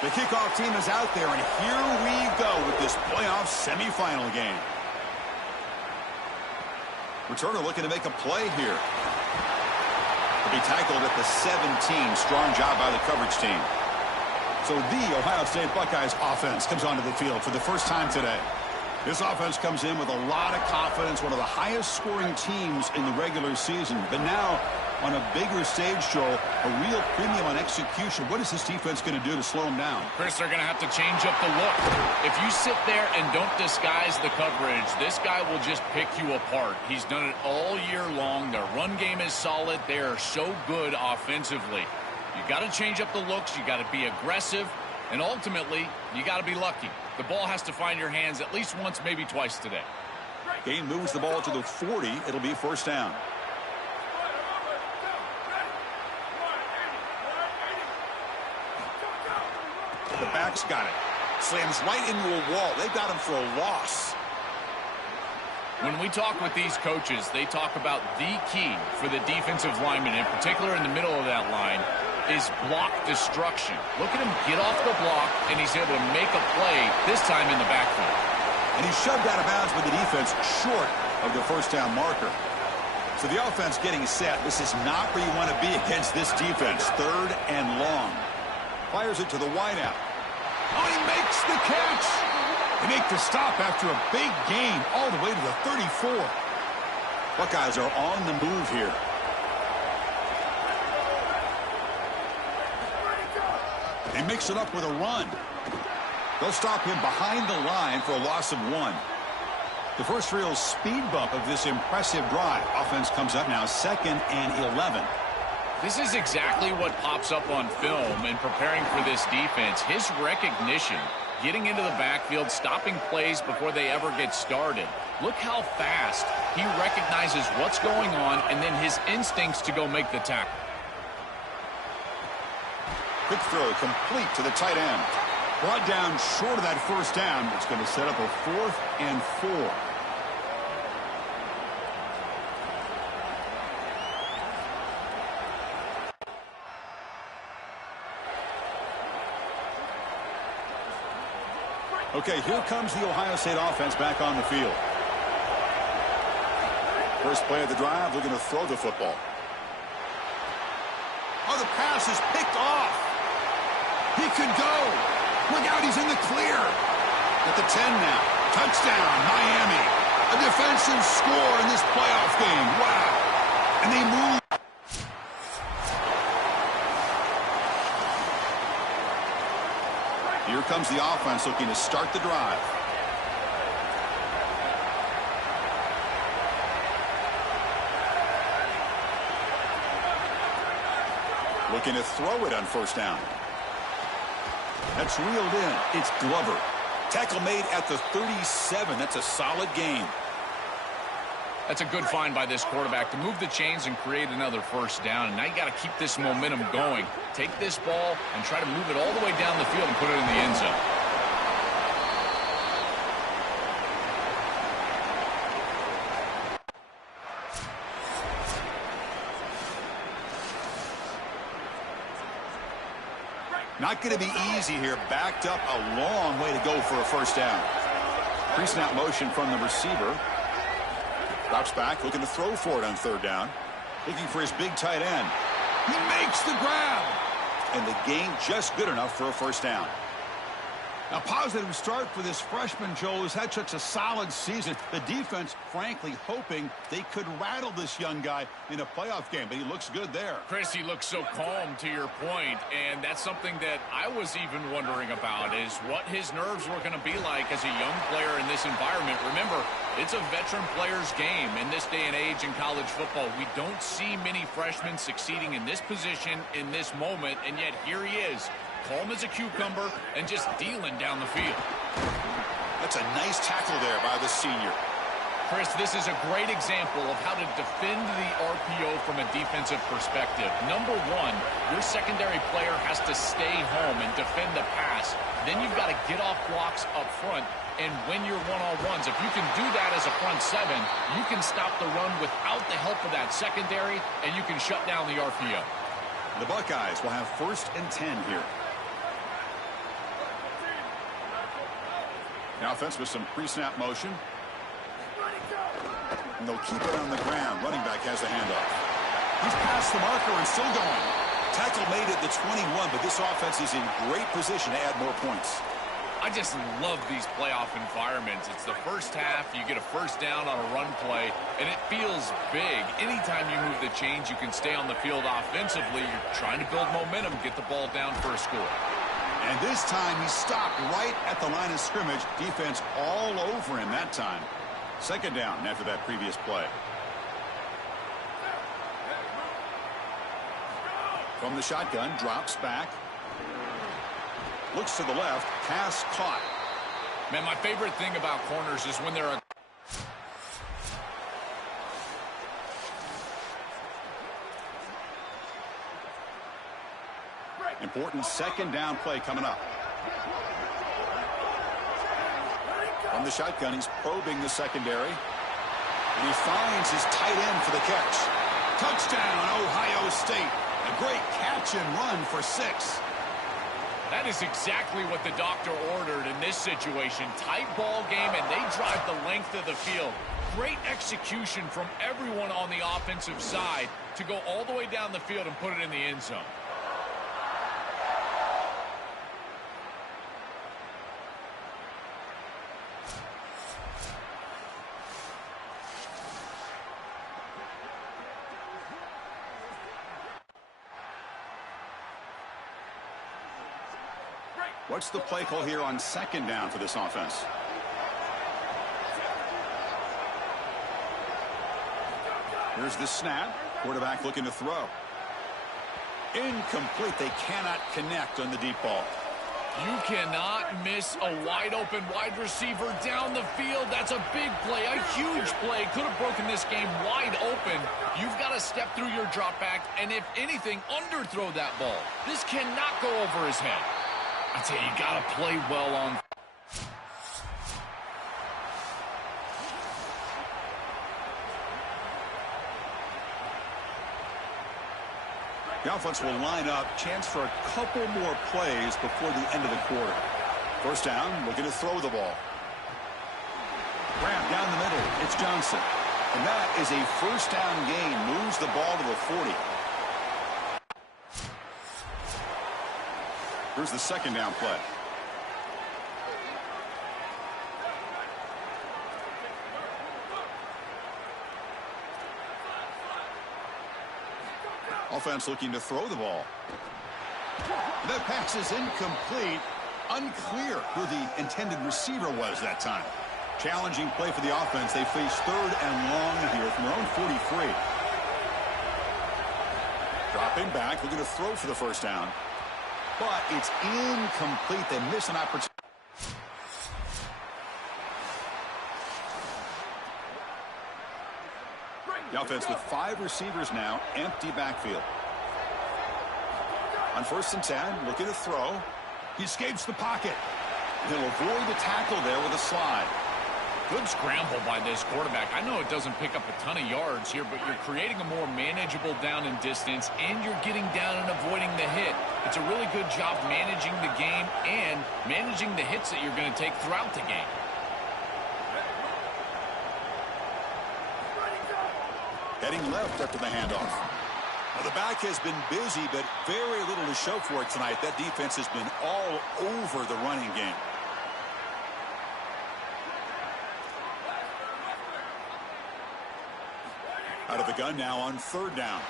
The kickoff team is out there, and here we go with this playoff semifinal game. Returner looking to make a play here. He'll be tackled at the 17. Strong job by the coverage team. So the Ohio State Buckeyes offense comes onto the field for the first time today. This offense comes in with a lot of confidence, one of the highest scoring teams in the regular season. But now, on a bigger stage, Joel, a real premium on execution. What is this defense going to do to slow them down? Chris, they're going to have to change up the look. If you sit there and don't disguise the coverage, this guy will just pick you apart. He's done it all year long. Their run game is solid. They are so good offensively. You got to change up the looks. You got to be aggressive. And ultimately, you got to be lucky. The ball has to find your hands at least once, maybe twice today. Gain moves the ball to the 40. It'll be first down. The back's got it. Slams right into a wall. They've got him for a loss. When we talk with these coaches, they talk about the key for the defensive lineman, in particular in the middle of that line, is block destruction. Look at him get off the block, and he's able to make a play, this time in the backfield. And he's shoved out of bounds with the defense short of the first down marker. So the offense getting set. This is not where you want to be against this defense. Third and long. Fires it to the wideout. Oh, he makes the catch. They make the stop after a big gain all the way to the 34. Buckeyes are on the move here. They mix it up with a run. They'll stop him behind the line for a loss of 1. The first real speed bump of this impressive drive. Offense comes up now 2nd and 11. This is exactly what pops up on film in preparing for this defense. His recognition, getting into the backfield, stopping plays before they ever get started. Look how fast he recognizes what's going on and then his instincts to go make the tackle. Quick throw complete to the tight end. Brought down short of that first down. It's going to set up a 4th and 4. Okay, here comes the Ohio State offense back on the field. First play of the drive, looking to throw the football. Oh, the pass is picked off. He could go. Look out, he's in the clear. At the 10 now. Touchdown, Miami. A defensive score in this playoff game. Wow. And they move. Here comes the offense looking to start the drive. Looking to throw it on first down. That's reeled in. It's Glover. Tackle made at the 37. That's a solid gain. That's a good find by this quarterback to move the chains and create another first down. And now you got to keep this momentum going. Take this ball and try to move it all the way down the field and put it in the end zone. Not going to be easy here. Backed up a long way to go for a first down. Pre-snap motion from the receiver. Drops back, looking to throw for it on third down. Looking for his big tight end. He makes the grab. And the gain just good enough for a first down. A positive start for this freshman, Joe, who's had such a solid season. The defense, frankly, hoping they could rattle this young guy in a playoff game, but he looks good there. Chris, he looks so calm, to your point, and that's something that I was even wondering about, is what his nerves were going to be like as a young player in this environment. Remember, it's a veteran player's game in this day and age in college football. We don't see many freshmen succeeding in this position in this moment, and yet here he is. Calm as a cucumber and just dealing down the field. That's a nice tackle there by the senior. Chris, this is a great example of how to defend the RPO from a defensive perspective. Number one, your secondary player has to stay home and defend the pass. Then you've got to get off blocks up front and win your one-on-ones. If you can do that as a front seven, you can stop the run without the help of that secondary, and you can shut down the RPO. The Buckeyes will have 1st and 10 here. Now offense with some pre-snap motion. And they'll keep it on the ground. Running back has the handoff. He's past the marker and still going. Tackle made at the 21, but this offense is in great position to add more points. I just love these playoff environments. It's the first half. You get a first down on a run play, and it feels big. Anytime you move the chains, you can stay on the field offensively. You're trying to build momentum, get the ball down for a score. And this time he stopped right at the line of scrimmage. Defense all over him that time. Second down after that previous play. From the shotgun, drops back. Looks to the left, pass caught. Man, my favorite thing about corners is when they're important second down play coming up. From the shotgun, he's probing the secondary. And he finds his tight end for the catch. Touchdown, Ohio State. A great catch and run for 6. That is exactly what the doctor ordered in this situation. Tight ball game, and they drive the length of the field. Great execution from everyone on the offensive side to go all the way down the field and put it in the end zone. What's the play call here on second down for this offense? Here's the snap. Quarterback looking to throw. Incomplete. They cannot connect on the deep ball. You cannot miss a wide-open wide receiver down the field. That's a big play, a huge play. Could have broken this game wide open. You've got to step through your drop back and, if anything, underthrow that ball. This cannot go over his head. I tell you, you got to play well on. The offense will line up. Chance for a couple more plays before the end of the quarter. First down, looking to throw the ball. Grab down the middle. It's Johnson. And that is a first down gain. Moves the ball to the 40. Here's the second down play. Offense looking to throw the ball. That pass is incomplete. Unclear who the intended receiver was that time. Challenging play for the offense. They face third and long here from their own 43. Dropping back, looking to throw for the first down. But it's incomplete. They miss an opportunity. The offense with 5 receivers now, empty backfield. On 1st and 10, looking to throw. He escapes the pocket. He'll avoid the tackle there with a slide. Good scramble by this quarterback. I know it doesn't pick up a ton of yards here, but you're creating a more manageable down and distance, and you're getting down and avoiding the hit. It's a really good job managing the game and managing the hits that you're going to take throughout the game. Heading left after the handoff. Well, the back has been busy, but very little to show for it tonight. That defense has been all over the running game. Out of the gun now on 3rd down.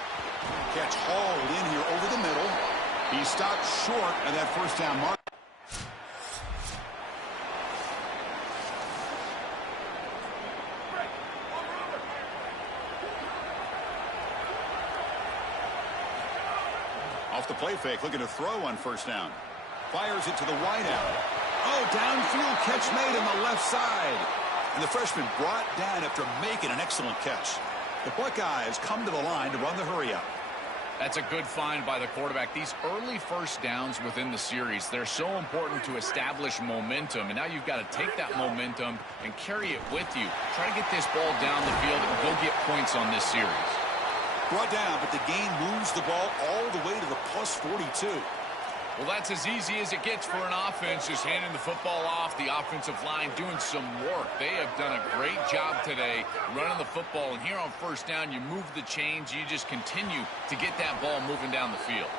Catch hauled in here over the middle. He stopped short of that first down mark. Off the play fake, looking to throw on 1st down. Fires it to the wideout. Oh, downfield catch made on the left side. And the freshman brought down after making an excellent catch. The Buckeyes come to the line to run the hurry-up. That's a good find by the quarterback. These early first downs within the series, they're so important to establish momentum. And now you've got to take that momentum and carry it with you. Try to get this ball down the field and go get points on this series. Brought down, but the game moves the ball all the way to the +42. Well, that's as easy as it gets for an offense, just handing the football off, the offensive line doing some work. They have done a great job today running the football, and here on first down, you move the chains, you just continue to get that ball moving down the field.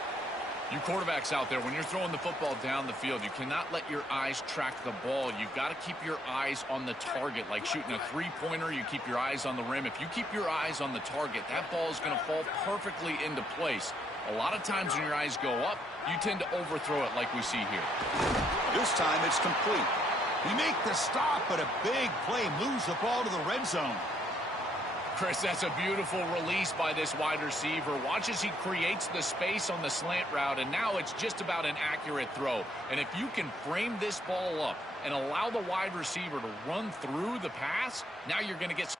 You quarterbacks out there, when you're throwing the football down the field, you cannot let your eyes track the ball. You've got to keep your eyes on the target. Like shooting a three-pointer, you keep your eyes on the rim. If you keep your eyes on the target, that ball is going to fall perfectly into place. A lot of times when your eyes go up, you tend to overthrow it like we see here. This time it's complete. We make the stop, but a big play moves the ball to the red zone. Chris, that's a beautiful release by this wide receiver. Watch as he creates the space on the slant route, and now it's just about an accurate throw. And if you can frame this ball up and allow the wide receiver to run through the pass, now you're going to get...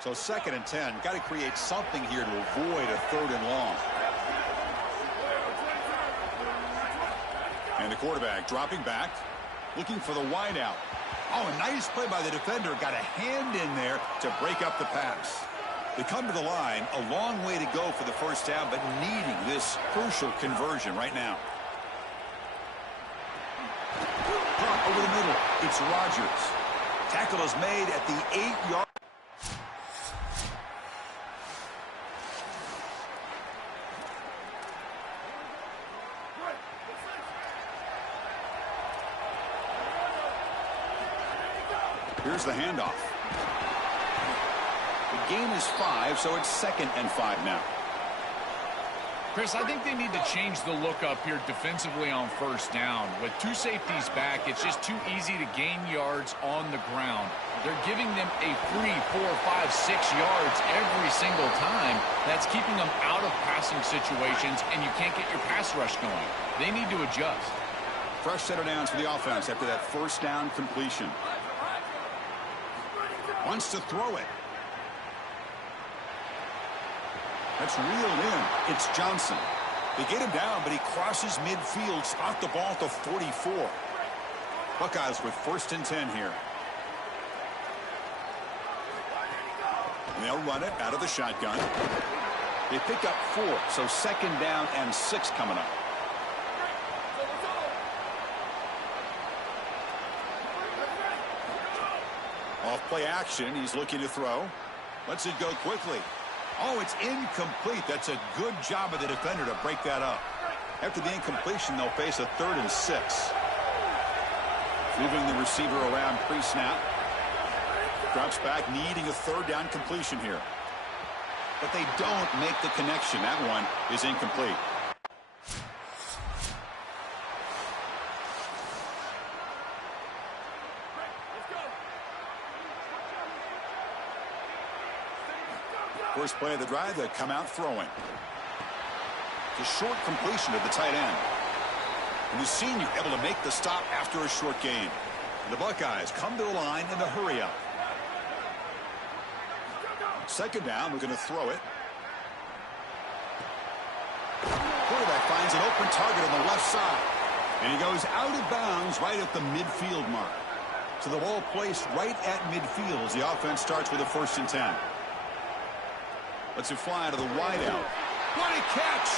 So 2nd and 10, got to create something here to avoid a 3rd and long. And the quarterback dropping back, looking for the wideout. Oh, a nice play by the defender. Got a hand in there to break up the pass. They come to the line, a long way to go for the first down, but needing this crucial conversion right now. Drop over the middle. It's Rodgers. Tackle is made at the 8-yard. Here's the handoff. The gain is 5, so it's 2nd and 5 now. Chris, I think they need to change the look up here defensively on first down. With 2 safeties back, it's just too easy to gain yards on the ground. They're giving them a free 4, 5, 6 yards every single time. That's keeping them out of passing situations, and you can't get your pass rush going. They need to adjust. Fresh set of downs for the offense after that first down completion. Wants to throw it. That's reeled in. It's Johnson. They get him down, but he crosses midfield. Spot the ball at the 44. Buckeyes with 1st and 10 here. And they'll run it out of the shotgun. They pick up 4, so 2nd down and 6 coming up. Off play action. He's looking to throw. Lets it go quickly. Oh, it's incomplete. That's a good job of the defender to break that up. After the incompletion, they'll face a 3rd and 6. Moving the receiver around pre-snap. Drops back, needing a 3rd down completion here. But they don't make the connection. That one is incomplete. First play of the drive, they come out throwing. It's a short completion to the tight end. And the senior able to make the stop after a short gain. And the Buckeyes come to the line in the hurry up. 2nd down, we're going to throw it. Quarterback finds an open target on the left side. And he goes out of bounds right at the midfield mark. So the ball placed right at midfield as the offense starts with a 1st and 10. Lets it fly to the wideout. What a catch!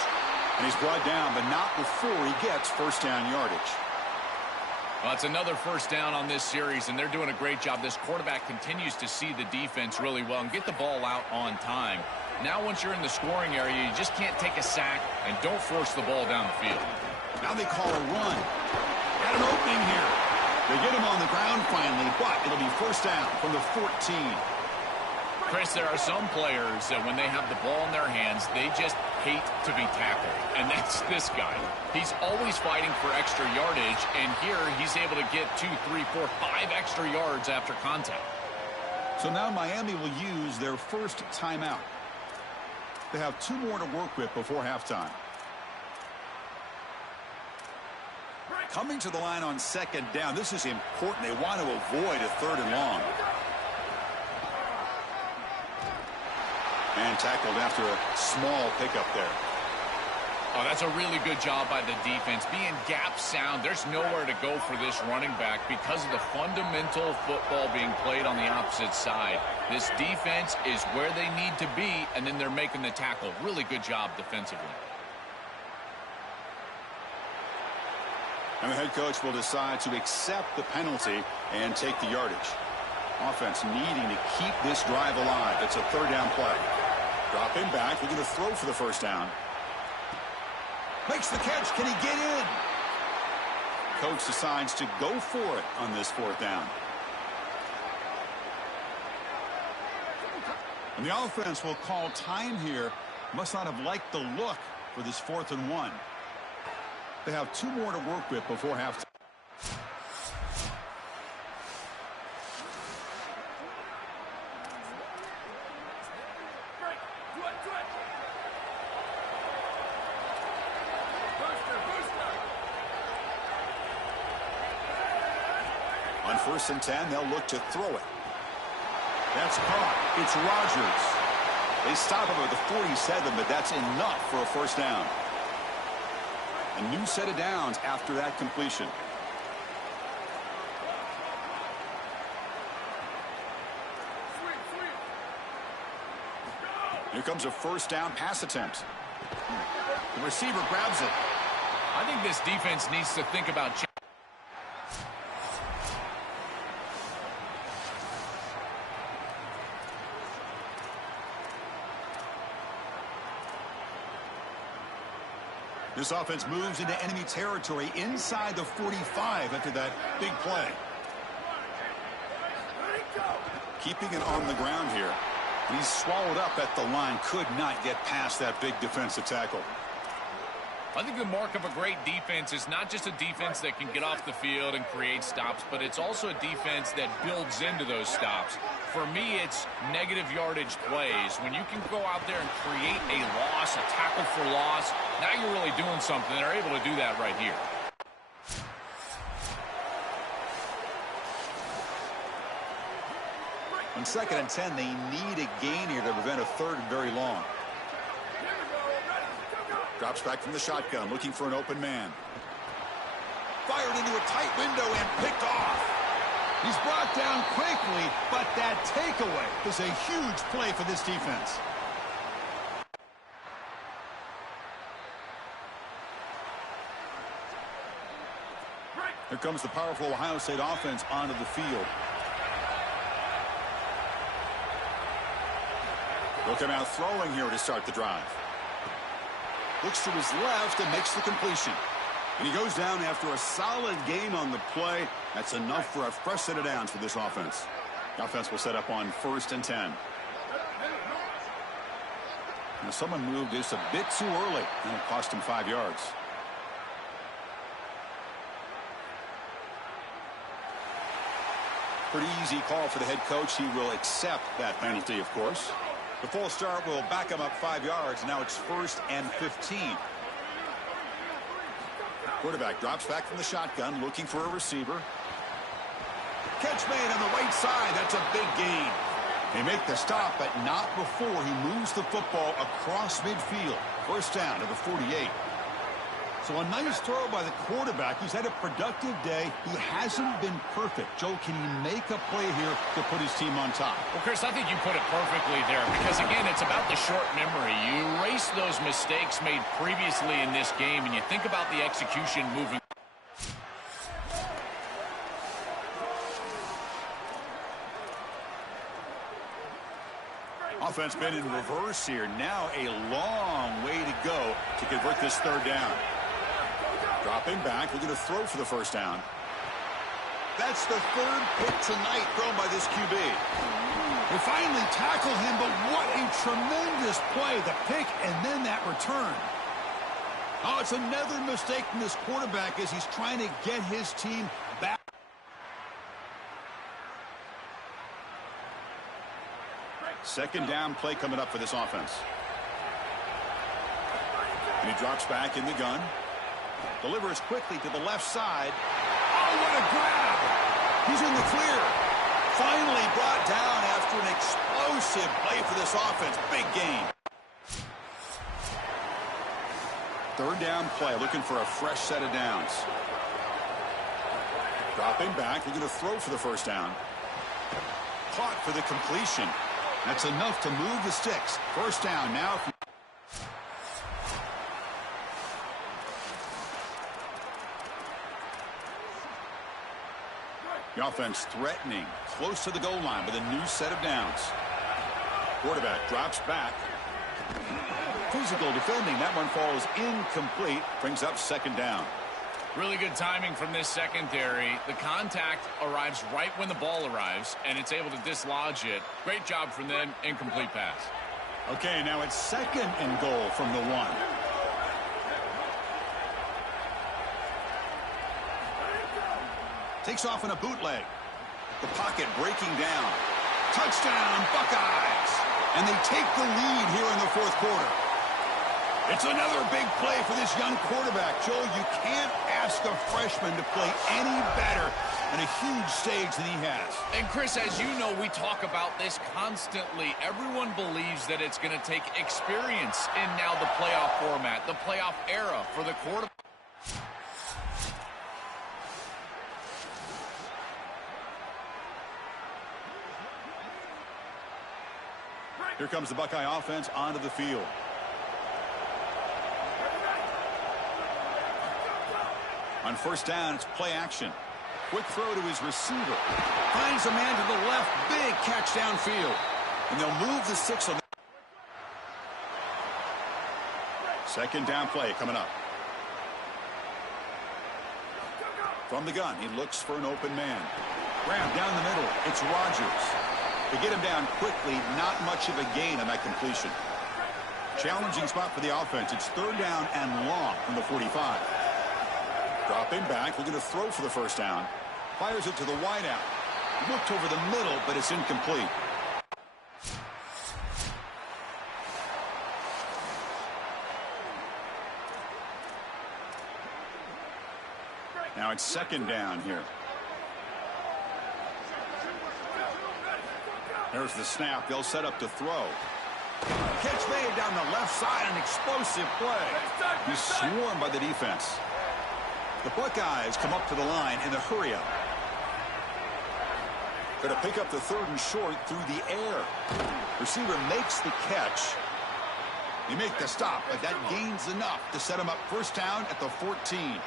And he's brought down, but not before he gets first down yardage. Well, it's another first down on this series, and they're doing a great job. This quarterback continues to see the defense really well and get the ball out on time. Now, once you're in the scoring area, you just can't take a sack and don't force the ball down the field. Now they call a run. Got an opening here. They get him on the ground finally, but it'll be first down from the 14. Chris, there are some players that when they have the ball in their hands, they just hate to be tackled. And that's this guy. He's always fighting for extra yardage, and here he's able to get 2, 3, 4, 5 extra yards after contact. So now Miami will use their first timeout. They have 2 more to work with before halftime. Coming to the line on 2nd down, this is important. They want to avoid a 3rd and long. And tackled after a small pickup there. Oh, that's a really good job by the defense. Being gap sound, there's nowhere to go for this running back because of the fundamental football being played on the opposite side. This defense is where they need to be, and then they're making the tackle. Really good job defensively. And the head coach will decide to accept the penalty and take the yardage. Offense needing to keep this drive alive. It's a third down play. Drop him back. We're going to throw for the first down. Makes the catch. Can he get in? Coach decides to go for it on this fourth down. And the offense will call time here. Must not have liked the look for this 4th and 1. They have 2 more to work with before halftime. On 1st and 10, they'll look to throw it. That's caught. It's Rodgers. They stop him at the 47, but that's enough for a first down. A new set of downs after that completion. Here comes a first down pass attempt. The receiver grabs it. I think this defense needs to think about This offense moves into enemy territory inside the 45 after that big play. Keeping it on the ground here. He's swallowed up at the line. Could not get past that big defensive tackle. I think the mark of a great defense is not just a defense that can get off the field and create stops, but it's also a defense that builds into those stops. For me, it's negative yardage plays. When you can go out there and create a loss, a tackle for loss, now you're really doing something. They're able to do that right here. On 2nd and 10, they need a gain here to prevent a 3rd and very long. Drops back from the shotgun, looking for an open man. Fired into a tight window and picked off. He's brought down quickly, but that takeaway is a huge play for this defense. Here comes the powerful Ohio State offense onto the field. They'll come out throwing here to start the drive. Looks to his left and makes the completion. And he goes down after a solid gain on the play. That's enough for a fresh set of downs for this offense. The offense will set up on 1st and 10. Now someone moved this a bit too early, and it cost him 5 yards. Pretty easy call for the head coach. He will accept that penalty, of course. The false start will back him up 5 yards. Now it's 1st and 15. Quarterback drops back from the shotgun, looking for a receiver. Catch made on the right side. That's a big gain. They make the stop, but not before he moves the football across midfield. First down to the 48. So a nice throw by the quarterback. He's had a productive day. He hasn't been perfect. Joe, can he make a play here to put his team on top? Well, Chris, I think you put it perfectly there because, again, it's about the short memory. You erase those mistakes made previously in this game, and you think about the execution moving. Offense been in reverse here. Now a long way to go to convert this 3rd down. Dropping back, we're going to throw for the first down. That's the 3rd pick tonight thrown by this QB. They finally tackle him, but what a tremendous play. The pick and then that return. Oh, it's another mistake from this quarterback as he's trying to get his team back. Second down play coming up for this offense. And he drops back in the gun. Delivers quickly to the left side. Oh, what a grab! He's in the clear. Finally brought down after an explosive play for this offense. Big gain. Third down play, looking for a fresh set of downs. Dropping back, looking to throw for the first down. Caught for the completion. That's enough to move the sticks. First down now. The offense threatening, close to the goal line with a new set of downs. Quarterback drops back. Physical defending. That one falls incomplete. Brings up second down. Really good timing from this secondary. The contact arrives right when the ball arrives, and it's able to dislodge it. Great job from them. Incomplete pass. Okay, now it's second and goal from the 1. Takes off in a bootleg. The pocket breaking down. Touchdown, Buckeyes! And they take the lead here in the fourth quarter. It's another big play for this young quarterback. Joel, you can't ask a freshman to play any better on a huge stage than he has. And Chris, as you know, we talk about this constantly. Everyone believes that it's going to take experience in now the playoff format, the playoff era for the quarterback. Here comes the Buckeye offense onto the field. On first down, it's play action. Quick throw to his receiver. Finds a man to the left. Big catch downfield. And they'll move the 6 on the second down play coming up. From the gun, he looks for an open man. Grab down the middle. It's Rodgers. They get him down quickly. Not much of a gain on that completion. Challenging spot for the offense. It's third down and long from the 45. Dropping back, looking to throw for the first down. Fires it to the wideout. Looked over the middle, but it's incomplete. Now it's second down here. There's the snap. They'll set up to throw. Catch made down the left side. An explosive play. He's swarmed by the defense. The Buckeyes come up to the line in the hurry-up. Going to pick up the third and short through the air. Receiver makes the catch. They make the stop, but that gains enough to set him up first down at the 14.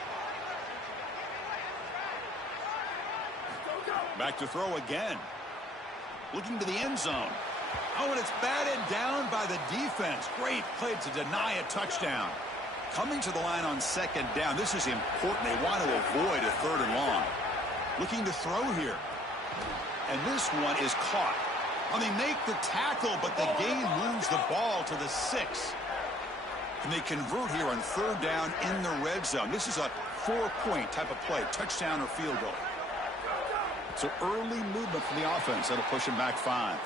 Back to throw again. Looking to the end zone. Oh, and it's batted down by the defense. Great play to deny a touchdown. Coming to the line on second down. This is important. They want to avoid a third and long. Looking to throw here. And this one is caught. Well, they make the tackle, but the game moves the ball to the 6. And they convert here on third down in the red zone. This is a 4-point type of play. Touchdown or field goal. So early movement from the offense. That'll push him back 5.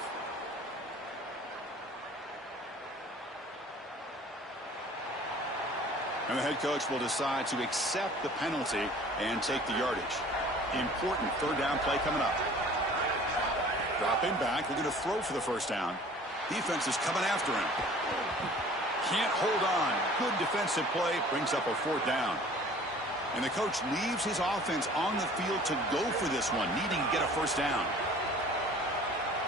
And the head coach will decide to accept the penalty and take the yardage. Important third down play coming up. Dropping back. We're going to throw for the first down. Defense is coming after him. Can't hold on. Good defensive play. Brings up a fourth down. And the coach leaves his offense on the field to go for this one, needing to get a first down.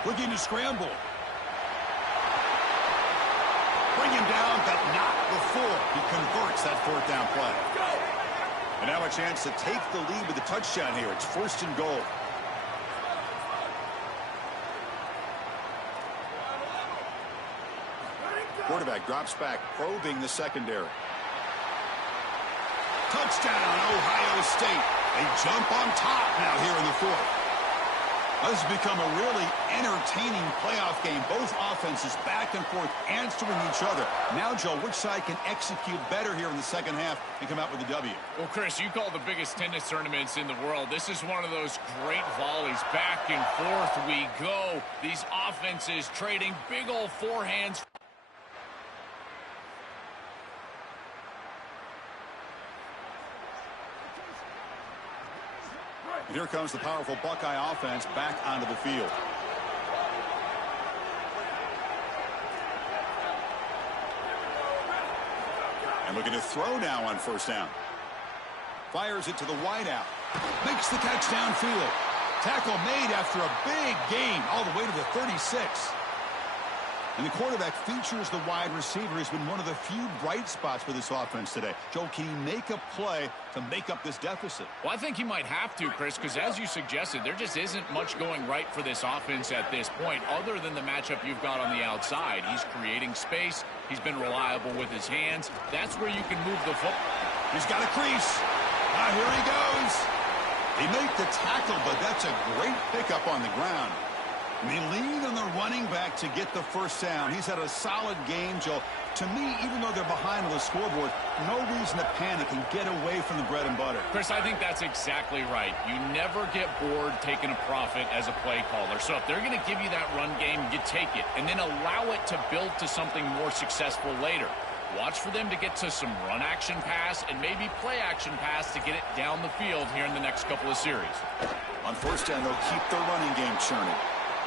Looking to scramble. Bring him down, but not before he converts that fourth down play. And now a chance to take the lead with a touchdown here. It's first and goal. Quarterback drops back, probing the secondary. Touchdown, Ohio State. They jump on top now here in the fourth. This has become a really entertaining playoff game. Both offenses back and forth answering each other. Now, Joe, which side can execute better here in the second half and come out with a W? Well, Chris, you call the biggest tennis tournaments in the world. This is one of those great volleys. Back and forth we go. These offenses trading big old forehands. And here comes the powerful Buckeye offense back onto the field. And looking to throw now on first down. Fires it to the wideout. Makes the catch downfield. Tackle made after a big gain all the way to the 36. And the quarterback features the wide receiver has been one of the few bright spots for this offense today. Joe, can he make a play to make up this deficit? Well, I think he might have to, Chris, because as you suggested, there just isn't much going right for this offense at this point other than the matchup you've got on the outside. He's creating space. He's been reliable with his hands. That's where you can move the football. He's got a crease. Here he goes. They make the tackle, but that's a great pickup on the ground. And they lean on the running back to get the first down. He's had a solid game, Joe. To me, even though they're behind on the scoreboard, no reason to panic and get away from the bread and butter. Chris, I think that's exactly right. You never get bored taking a profit as a play caller. So if they're going to give you that run game, you take it. And then allow it to build to something more successful later. Watch for them to get to some run action pass and maybe play action pass to get it down the field here in the next couple of series. On first down, they'll keep the running game churning.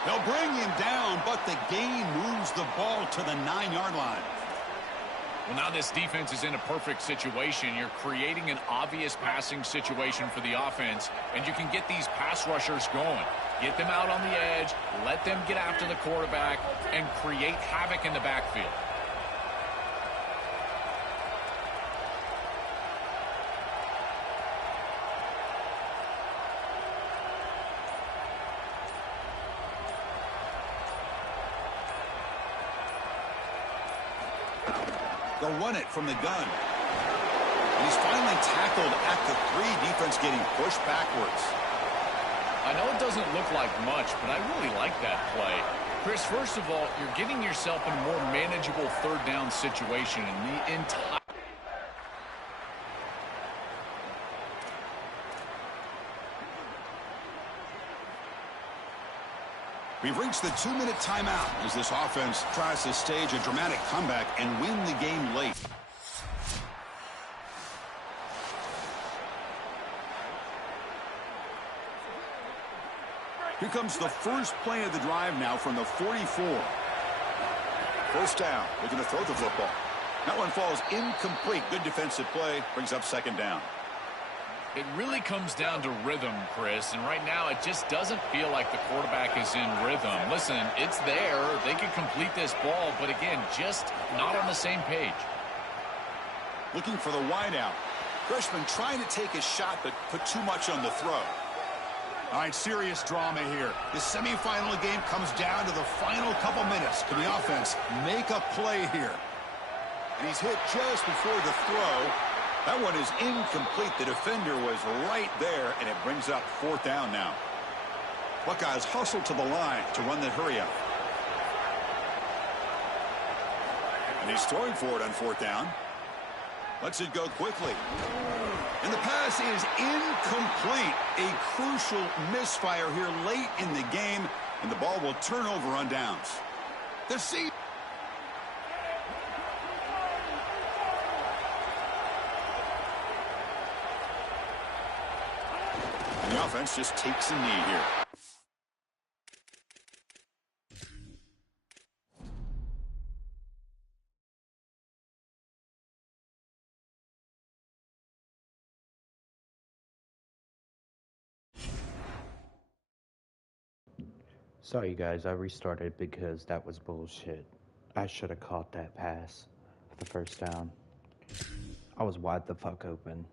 They'll bring him down, but the gain moves the ball to the 9-yard line. Well, now this defense is in a perfect situation. You're creating an obvious passing situation for the offense, and you can get these pass rushers going. Get them out on the edge, let them get after the quarterback, and create havoc in the backfield. They'll run it from the gun. And he's finally tackled at the 3. Defense getting pushed backwards. I know it doesn't look like much, but I really like that play. Chris, first of all, you're getting yourself in a more manageable third down situation in the entire... We've reached the 2-minute timeout as this offense tries to stage a dramatic comeback and win the game late. Here comes the first play of the drive now from the 44. First down, looking to throw the football. That one falls incomplete. Good defensive play, brings up second down. It really comes down to rhythm, Chris, and right now it just doesn't feel like the quarterback is in rhythm. Listen, it's there. They can complete this ball, but again, just not on the same page. Looking for the wideout. Freshman trying to take a shot, but put too much on the throw. All right, serious drama here. The semifinal game comes down to the final couple minutes. Can the offense make a play here? And he's hit just before the throw. That one is incomplete. The defender was right there, and it brings up fourth down now. Buckeyes hustle to the line to run the hurry up. And he's throwing for it on fourth down. Lets it go quickly. And the pass is incomplete. A crucial misfire here late in the game, and the ball will turn over on downs. The seat. And the offense just takes a knee here. Sorry guys, I restarted because that was bullshit. I should have caught that pass for the first down. I was wide the fuck open.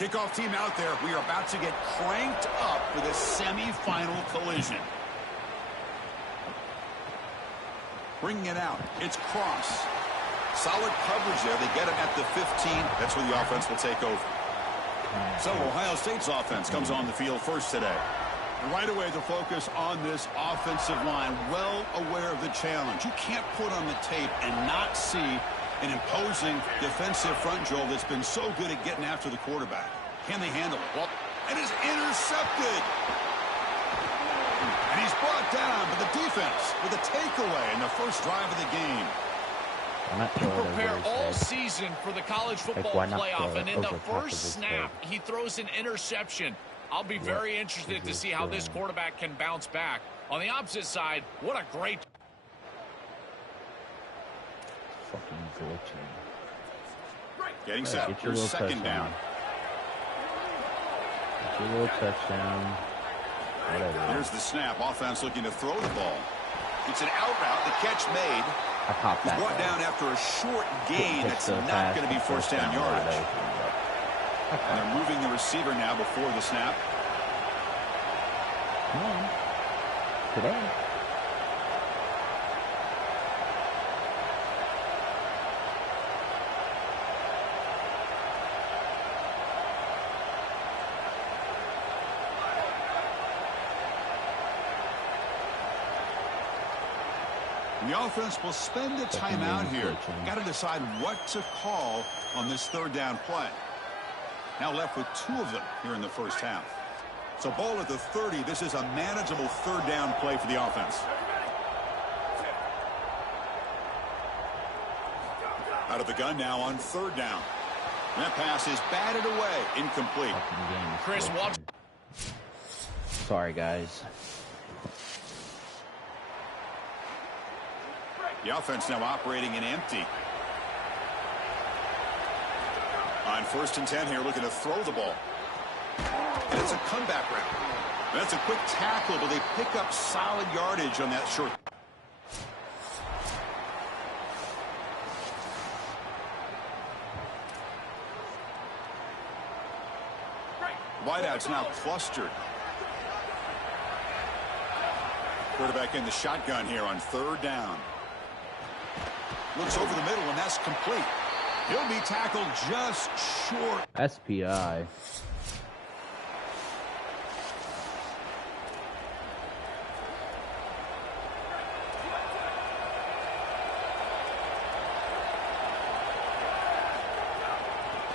Kickoff team out there. We are about to get cranked up for the semifinal collision. Bringing it out. It's Cross. Solid coverage there. They get him at the 15. That's where the offense will take over. So Ohio State's offense comes on the field first today. And right away, the focus on this offensive line. Well aware of the challenge. You can't put on the tape and not see an imposing defensive front, Joel, that's been so good at getting after the quarterback. Can they handle it? Well, and is intercepted. And he's brought down, but the defense with a takeaway in the first drive of the game. You prepare all season for the college football playoff, and in the first snap, he throws an interception. I'll be very interested to see how this quarterback can bounce back. On the opposite side, what a great... Fucking glitching. Getting set. Here's second down. Get your little touchdown. Whatever. Here's the snap. Offense looking to throw the ball. It's an out route. The catch made. I popped that. He's brought down after a short gain. That's not going to be first down yardage. And they're moving the receiver now before the snap. Come on. Today. The offense will spend a timeout here. Got to decide what to call on this third down play. Now left with 2 of them here in the first half. So ball at the 30. This is a manageable third down play for the offense. Out of the gun now on third down. That pass is batted away. Incomplete. Chris, watch. Sorry, guys. The offense now operating in empty. On 1st and 10 here, looking to throw the ball. And it's a comeback route. That's a quick tackle, but they pick up solid yardage on that short. Wideouts now clustered. Quarterback in the shotgun here on third down. Looks over the middle, and that's complete. He'll be tackled just short. SPI.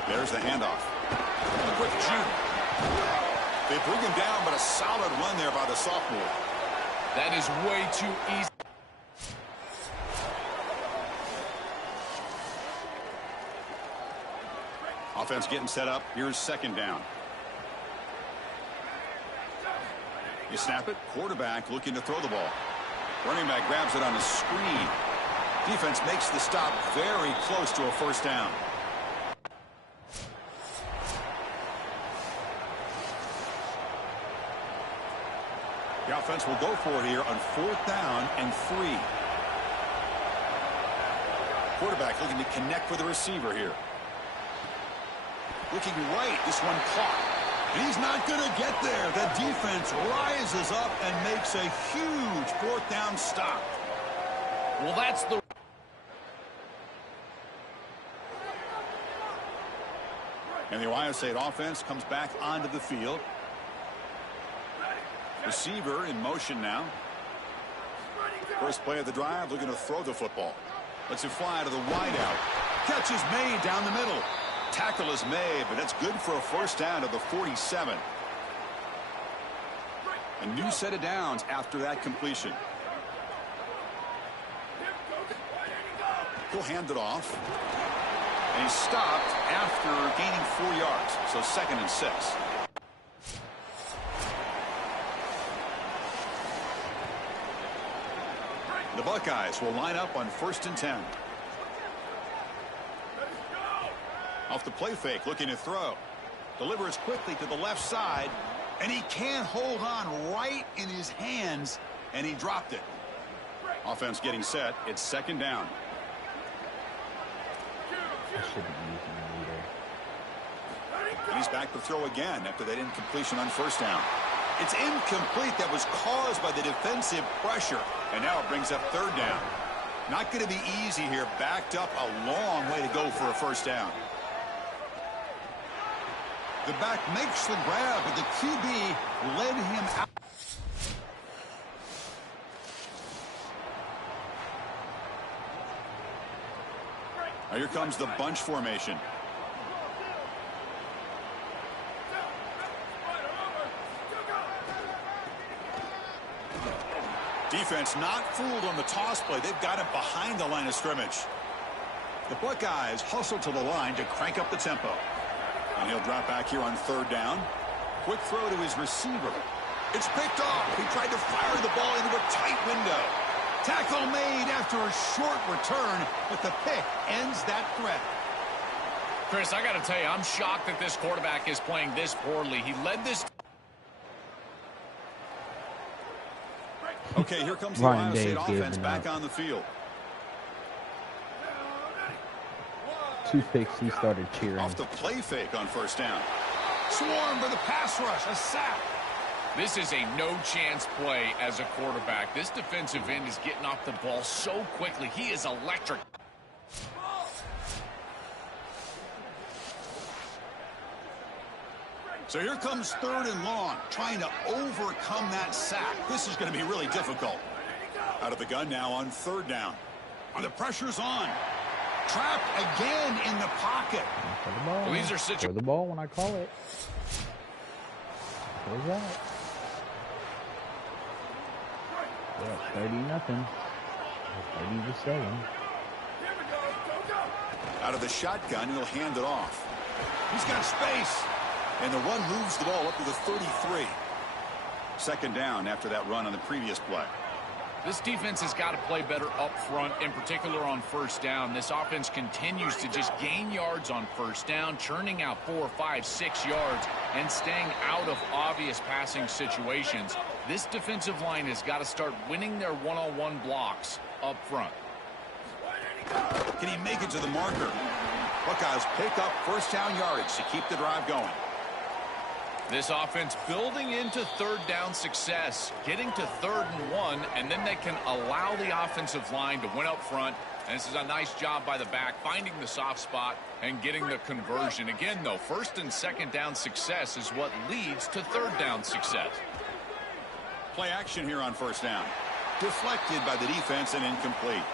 There's the handoff. A quick shoot. They bring him down, but a solid run there by the sophomore. That is way too easy. Offense getting set up. Here's second down. You snap it. Quarterback looking to throw the ball. Running back grabs it on a screen. Defense makes the stop very close to a first down. The offense will go for it here on 4th down and 3. Quarterback looking to connect with the receiver here. Looking right, this one caught. And he's not going to get there. The defense rises up and makes a huge 4th down stop. Well, that's the... And the Ohio State offense comes back onto the field. Receiver in motion now. First play of the drive, looking to throw the football. Lets it fly to the wideout. Catch is made down the middle. Tackle is made, but that's good for a first down to the 47. A new set of downs after that completion. He'll hand it off. And he's stopped after gaining 4 yards. So 2nd and 6. The Buckeyes will line up on 1st and 10. Off the play fake, looking to throw. Delivers quickly to the left side, and he can't hold on right in his hands, and he dropped it. Offense getting set. It's 2nd down. I shouldn't be using And he's back to throw again after that incompletion on first down. It's incomplete. That was caused by the defensive pressure. And now it brings up third down. Not going to be easy here. Backed up a long way to go for a first down. The back makes the grab, but the QB led him out. Now here comes the bunch formation. Defense not fooled on the toss play. They've got it behind the line of scrimmage. The Buckeyes hustle to the line to crank up the tempo. And he'll drop back here on third down. Quick throw to his receiver. It's picked off. He tried to fire the ball into a tight window. Tackle made after a short return, but the pick ends that threat. Chris, I got to tell you, I'm shocked that this quarterback is playing this poorly. He led this. Okay, here comes the Ohio State offense back on the field. 2 picks, he started cheering. Off the play fake on first down. Swarm for the pass rush, a sack. This is a no-chance play as a quarterback. This defensive end is getting off the ball so quickly. He is electric. So here comes third and long, trying to overcome that sack. This is going to be really difficult. Out of the gun now on third down. The pressure's on. Trapped again in the pocket. Well, these are throw the ball when I call it. Where's that? Yeah, 30-0. 30-7. Out of the shotgun, he'll hand it off. He's got space. And the run moves the ball up to the 33. Second down after that run on the previous play. This defense has got to play better up front, in particular on first down. This offense continues to just gain yards on first down, churning out 4, 5, 6 yards, and staying out of obvious passing situations. This defensive line has got to start winning their one-on-one blocks up front. Can he make it to the marker? Buckeyes pick up first down yards to keep the drive going. This offense building into third down success, getting to 3rd and 1, and then they can allow the offensive line to win up front. And this is a nice job by the back, finding the soft spot and getting the conversion. Again, though, 1st and 2nd down success is what leads to 3rd down success. Play action here on first down. Deflected by the defense and incomplete.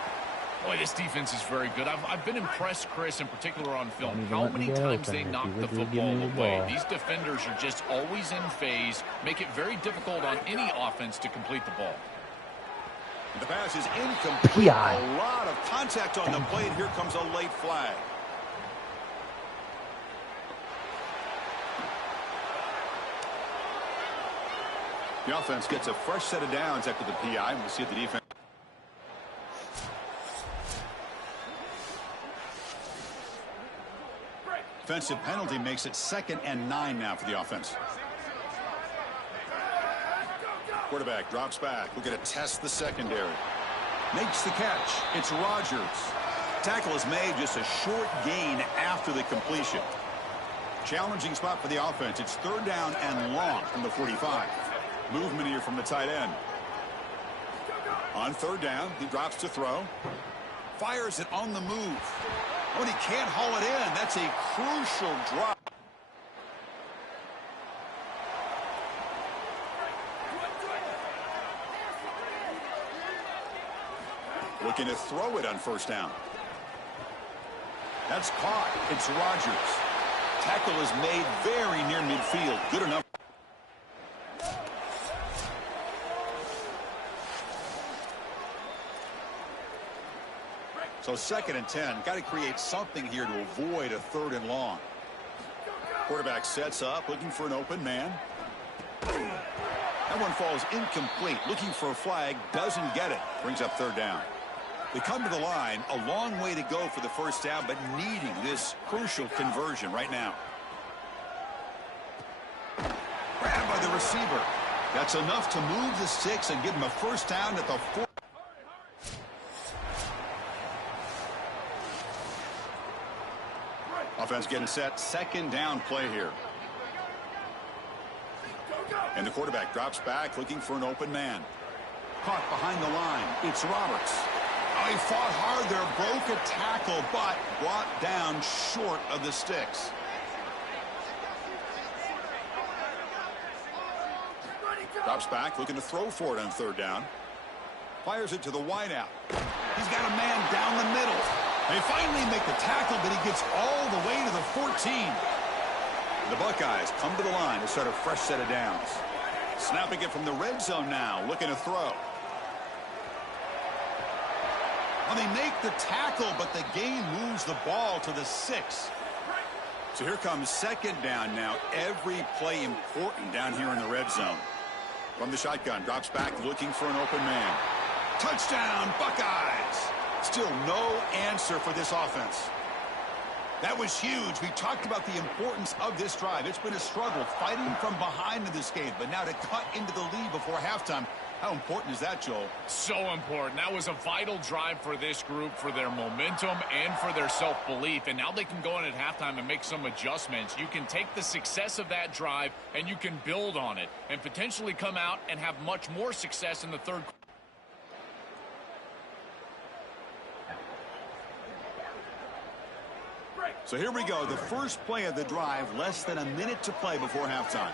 Boy, this defense is very good. I've been impressed, Chris, in particular on film, how many times they knock the football away. These defenders are just always in phase, make it very difficult on any offense to complete the ball. The pass is incomplete. A lot of contact on the play, and here comes a late flag. The offense gets a fresh set of downs after the PI. We'll see if the defense. Defensive penalty makes it 2nd and 9 now for the offense. Quarterback drops back. We're going to test the secondary. Makes the catch. It's Rogers. Tackle is made, just a short gain after the completion. Challenging spot for the offense. It's 3rd down and long from the 45. Movement here from the tight end. On 3rd down, he drops to throw. Fires it on the move. When he can't haul it in, that's a crucial drop. Looking to throw it on 1st down. That's caught. It's Rogers. Tackle is made very near midfield. Good enough. So 2nd and 10. Got to create something here to avoid a 3rd and long. Quarterback sets up, looking for an open man. That one falls incomplete. Looking for a flag, doesn't get it. Brings up 3rd down. They come to the line, a long way to go for the 1st down, but needing this crucial conversion right now. Grabbed by the receiver. That's enough to move the sticks and give him a 1st down at the 4. Offense Buckeyes getting set. Second down play here. And the quarterback drops back looking for an open man. Caught behind the line. It's Roberts. Oh, he fought hard there. Broke a tackle, but brought down short of the sticks. Drops back looking to throw for it on third down. Fires it to the wideout. He's got a man down the middle. They finally make the tackle, but he gets all the way to the 14. The Buckeyes come to the line to start a fresh set of downs. Snapping it from the red zone now, looking to throw. Well, they make the tackle, but the game moves the ball to the 6. So here comes second down now. Every play important down here in the red zone. From the shotgun, drops back looking for an open man. Touchdown, Buckeyes! Still no answer for this offense. That was huge. We talked about the importance of this drive. It's been a struggle fighting from behind in this game, but now to cut into the lead before halftime, how important is that, Joel? So important. That was a vital drive for this group, for their momentum and for their self-belief. And now they can go in at halftime and make some adjustments. You can take the success of that drive and you can build on it and potentially come out and have much more success in the third quarter. So here we go, the first play of the drive, less than a minute to play before halftime.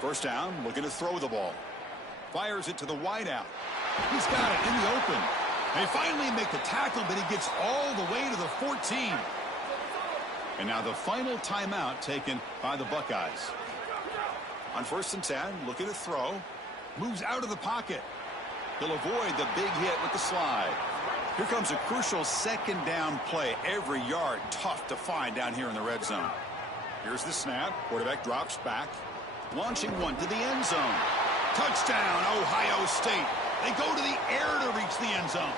First down, looking to throw the ball. Fires it to the wideout. He's got it in the open. They finally make the tackle, but he gets all the way to the 14. And now the final timeout taken by the Buckeyes. On 1st and 10, looking to throw. Moves out of the pocket. He'll avoid the big hit with the slide. Here comes a crucial second down play. Every yard tough to find down here in the red zone. Here's the snap. Quarterback drops back. Launching one to the end zone. Touchdown, Ohio State. They go to the air to reach the end zone.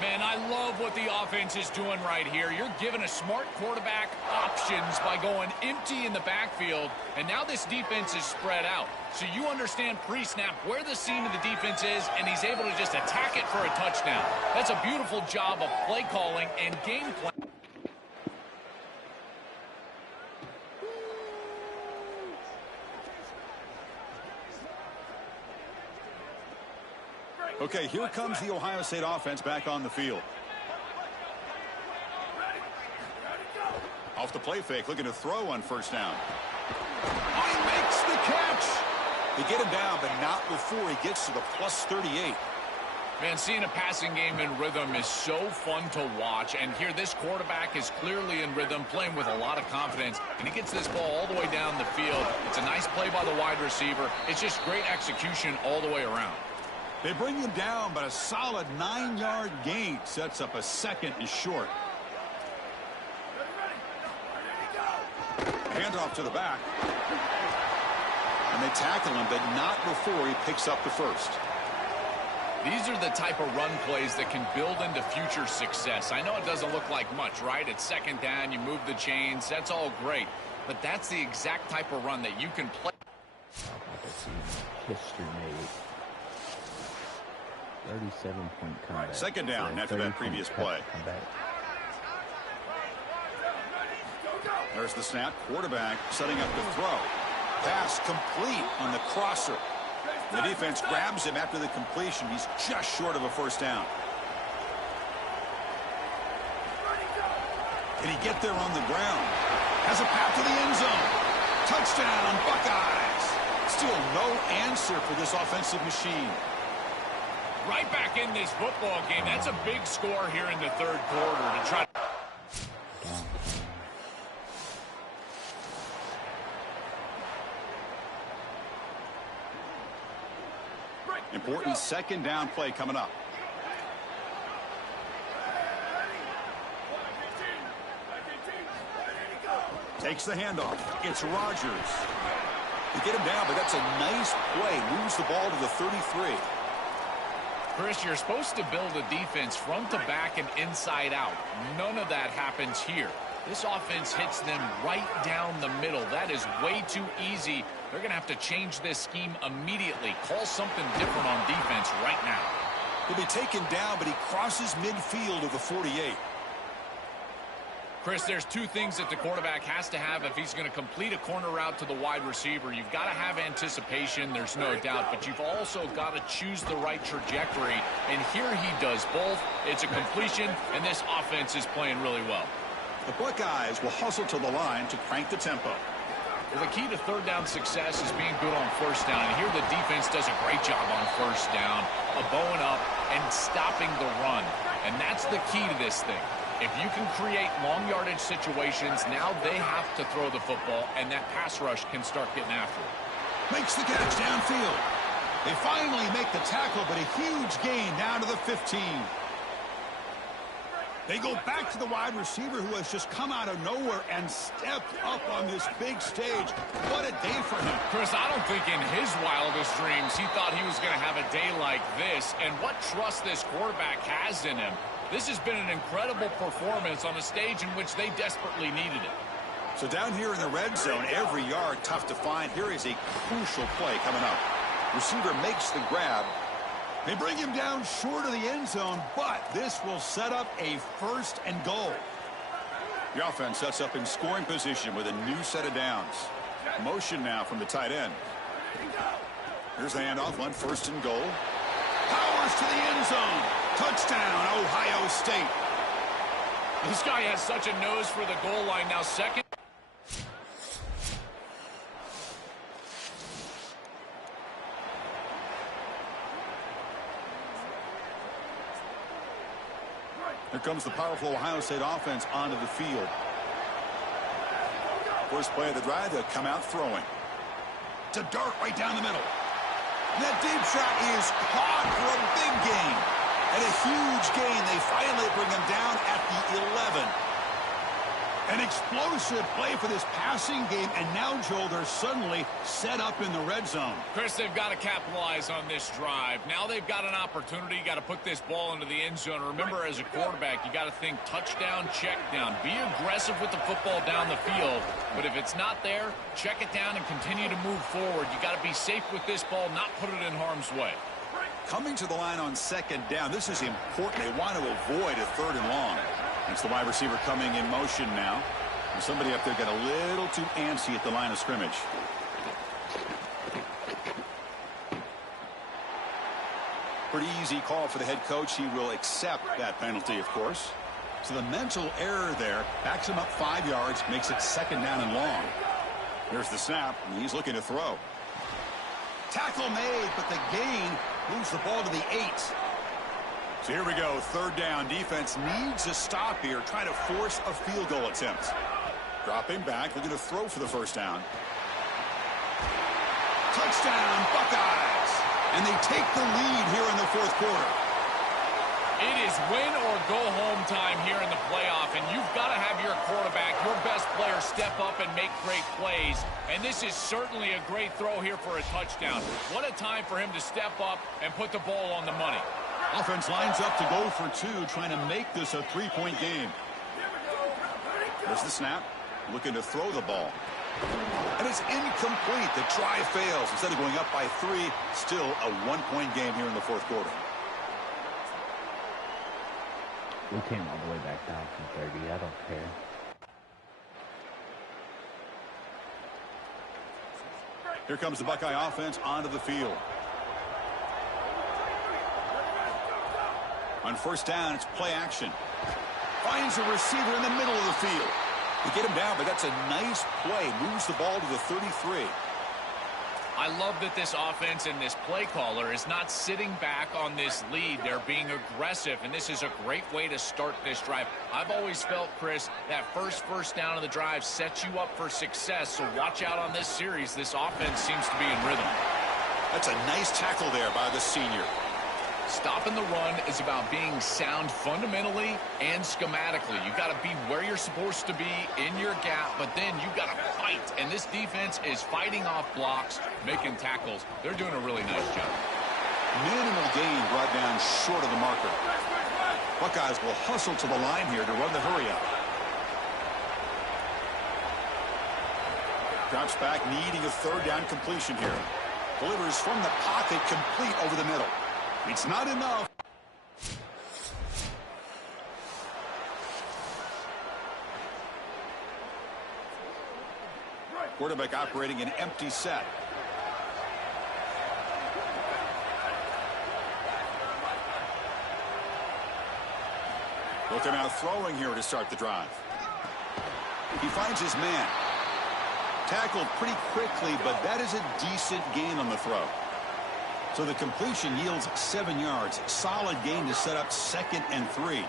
Man, I love what the offense is doing right here. You're giving a smart quarterback options by going empty in the backfield, and now this defense is spread out. So you understand pre-snap where the seam of the defense is, and he's able to just attack it for a touchdown. That's a beautiful job of play calling and game plan. Okay, here comes the Ohio State offense back on the field. Off the play fake, looking to throw on first down. Oh, he makes the catch. They get him down, but not before he gets to the plus 38. Man, seeing a passing game in rhythm is so fun to watch. And here, this quarterback is clearly in rhythm, playing with a lot of confidence. And he gets this ball all the way down the field. It's a nice play by the wide receiver. It's just great execution all the way around. They bring him down, but a solid 9-yard gain sets up a second and short. Handoff to the back. And they tackle him, but not before he picks up the first. These are the type of run plays that can build into future success. I know it doesn't look like much, right? It's second down, you move the chains, that's all great. But that's the exact type of run that you can play. History made. 37-point comeback. Second down after that previous play. There's the snap. Quarterback setting up the throw. Pass complete on the crosser. The defense grabs him after the completion. He's just short of a first down. Can he get there on the ground? Has a path to the end zone. Touchdown, Buckeyes. Still no answer for this offensive machine. Right back in this football game. That's a big score here in the third quarter to try. Important second down play coming up. Takes the handoff. It's Rodgers. They get him down, but that's a nice play. Moves the ball to the 33. Chris, you're supposed to build a defense front to back and inside out. None of that happens here. This offense hits them right down the middle. That is way too easy. They're going to have to change this scheme immediately. Call something different on defense right now. He'll be taken down, but he crosses midfield of the 48. Chris, there's two things that the quarterback has to have if he's going to complete a corner route to the wide receiver. You've got to have anticipation, there's no doubt, but you've also got to choose the right trajectory, and here he does both. It's a completion, and this offense is playing really well. The Buckeyes will hustle to the line to crank the tempo. Well, the key to third down success is being good on first down, and here the defense does a great job on first down, bowing up and stopping the run, and that's the key to this thing. If you can create long yardage situations, now they have to throw the football, and that pass rush can start getting after it. Makes the catch downfield. They finally make the tackle, but a huge gain down to the 15. They go back to the wide receiver who has just come out of nowhere and stepped up on this big stage. What a day for him. Chris, I don't think in his wildest dreams he thought he was going to have a day like this. And what trust this quarterback has in him. This has been an incredible performance on a stage in which they desperately needed it. So down here in the red zone, every yard tough to find. Here is a crucial play coming up. Receiver makes the grab. They bring him down short of the end zone, but this will set up a 1st and goal. The offense sets up in scoring position with a new set of downs. Motion now from the tight end. Here's the handoff on 1st and goal. Powers to the end zone. Touchdown, Ohio State. This guy has such a nose for the goal line. Now second. Here comes the powerful Ohio State offense onto the field. First play of the drive, they'll come out throwing. To dart right down the middle. And that deep shot is caught for a big gain. And a huge gain. They finally bring him down at the 11. An explosive play for this passing game, and now, Joel, they're suddenly set up in the red zone. Chris, they've got to capitalize on this drive. Now they've got an opportunity. You got to put this ball into the end zone. Remember, as a quarterback, you got to think touchdown, check down. Be aggressive with the football down the field. But if it's not there, check it down and continue to move forward. You got to be safe with this ball, not put it in harm's way. Coming to the line on 2nd down, this is important. They want to avoid a 3rd and long. It's the wide receiver coming in motion now. And somebody up there got a little too antsy at the line of scrimmage. Pretty easy call for the head coach. He will accept that penalty, of course. So the mental error there backs him up 5 yards, makes it 2nd down and long. There's the snap, and he's looking to throw. Tackle made, but the gain moves the ball to the 8. So here we go, 3rd down. Defense needs a stop here, try to force a field goal attempt. Dropping back, looking to throw for the 1st down. Touchdown, Buckeyes! And they take the lead here in the 4th quarter. It is win or go home time here in the playoff, and you've got to have your quarterback, your best player, step up and make great plays. And this is certainly a great throw here for a touchdown. What a time for him to step up and put the ball on the money. Offense lines up to go for 2, trying to make this a 3-point game. There's the snap, looking to throw the ball. And it's incomplete. The try fails. Instead of going up by 3, still a 1-point game here in the 4th quarter. We came all the way back down from 30. I don't care. Here comes the Buckeye offense onto the field. On 1st down, it's play action. Finds a receiver in the middle of the field. They get him down, but that's a nice play. Moves the ball to the 33. I love that this offense and this play caller is not sitting back on this lead. They're being aggressive, and this is a great way to start this drive. I've always felt, Chris, that first down of the drive sets you up for success, so watch out on this series. This offense seems to be in rhythm. That's a nice tackle there by the senior. Stopping the run is about being sound fundamentally and schematically. You got to be where you're supposed to be in your gap, but then you got to fight. And this defense is fighting off blocks, making tackles. They're doing a really nice job. Minimal gain brought down short of the marker. Buckeyes will hustle to the line here to run the hurry up. Drops back, needing a 3rd down completion here. Delivers from the pocket, complete over the middle. It's not enough. Quarterback operating an empty set. Looking out throwing here to start the drive. He finds his man. Tackled pretty quickly, but that is a decent gain on the throw. So the completion yields 7 yards. Solid gain to set up 2nd and 3.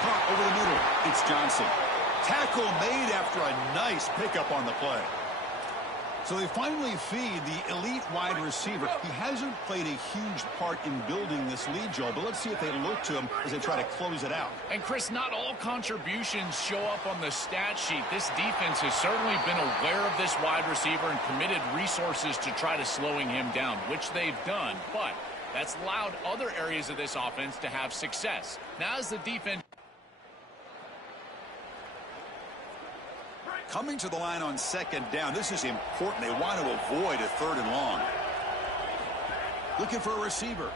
Caught over the middle. It's Johnson. Tackle made after a nice pickup on the play. So they finally feed the elite wide receiver. He hasn't played a huge part in building this lead, Joel, but let's see if they look to him as they try to close it out. And, Chris, not all contributions show up on the stat sheet. This defense has certainly been aware of this wide receiver and committed resources to try to slowing him down, which they've done. But that's allowed other areas of this offense to have success. Now as the defense... Coming to the line on 2nd down. This is important. They want to avoid a 3rd and long. Looking for a receiver.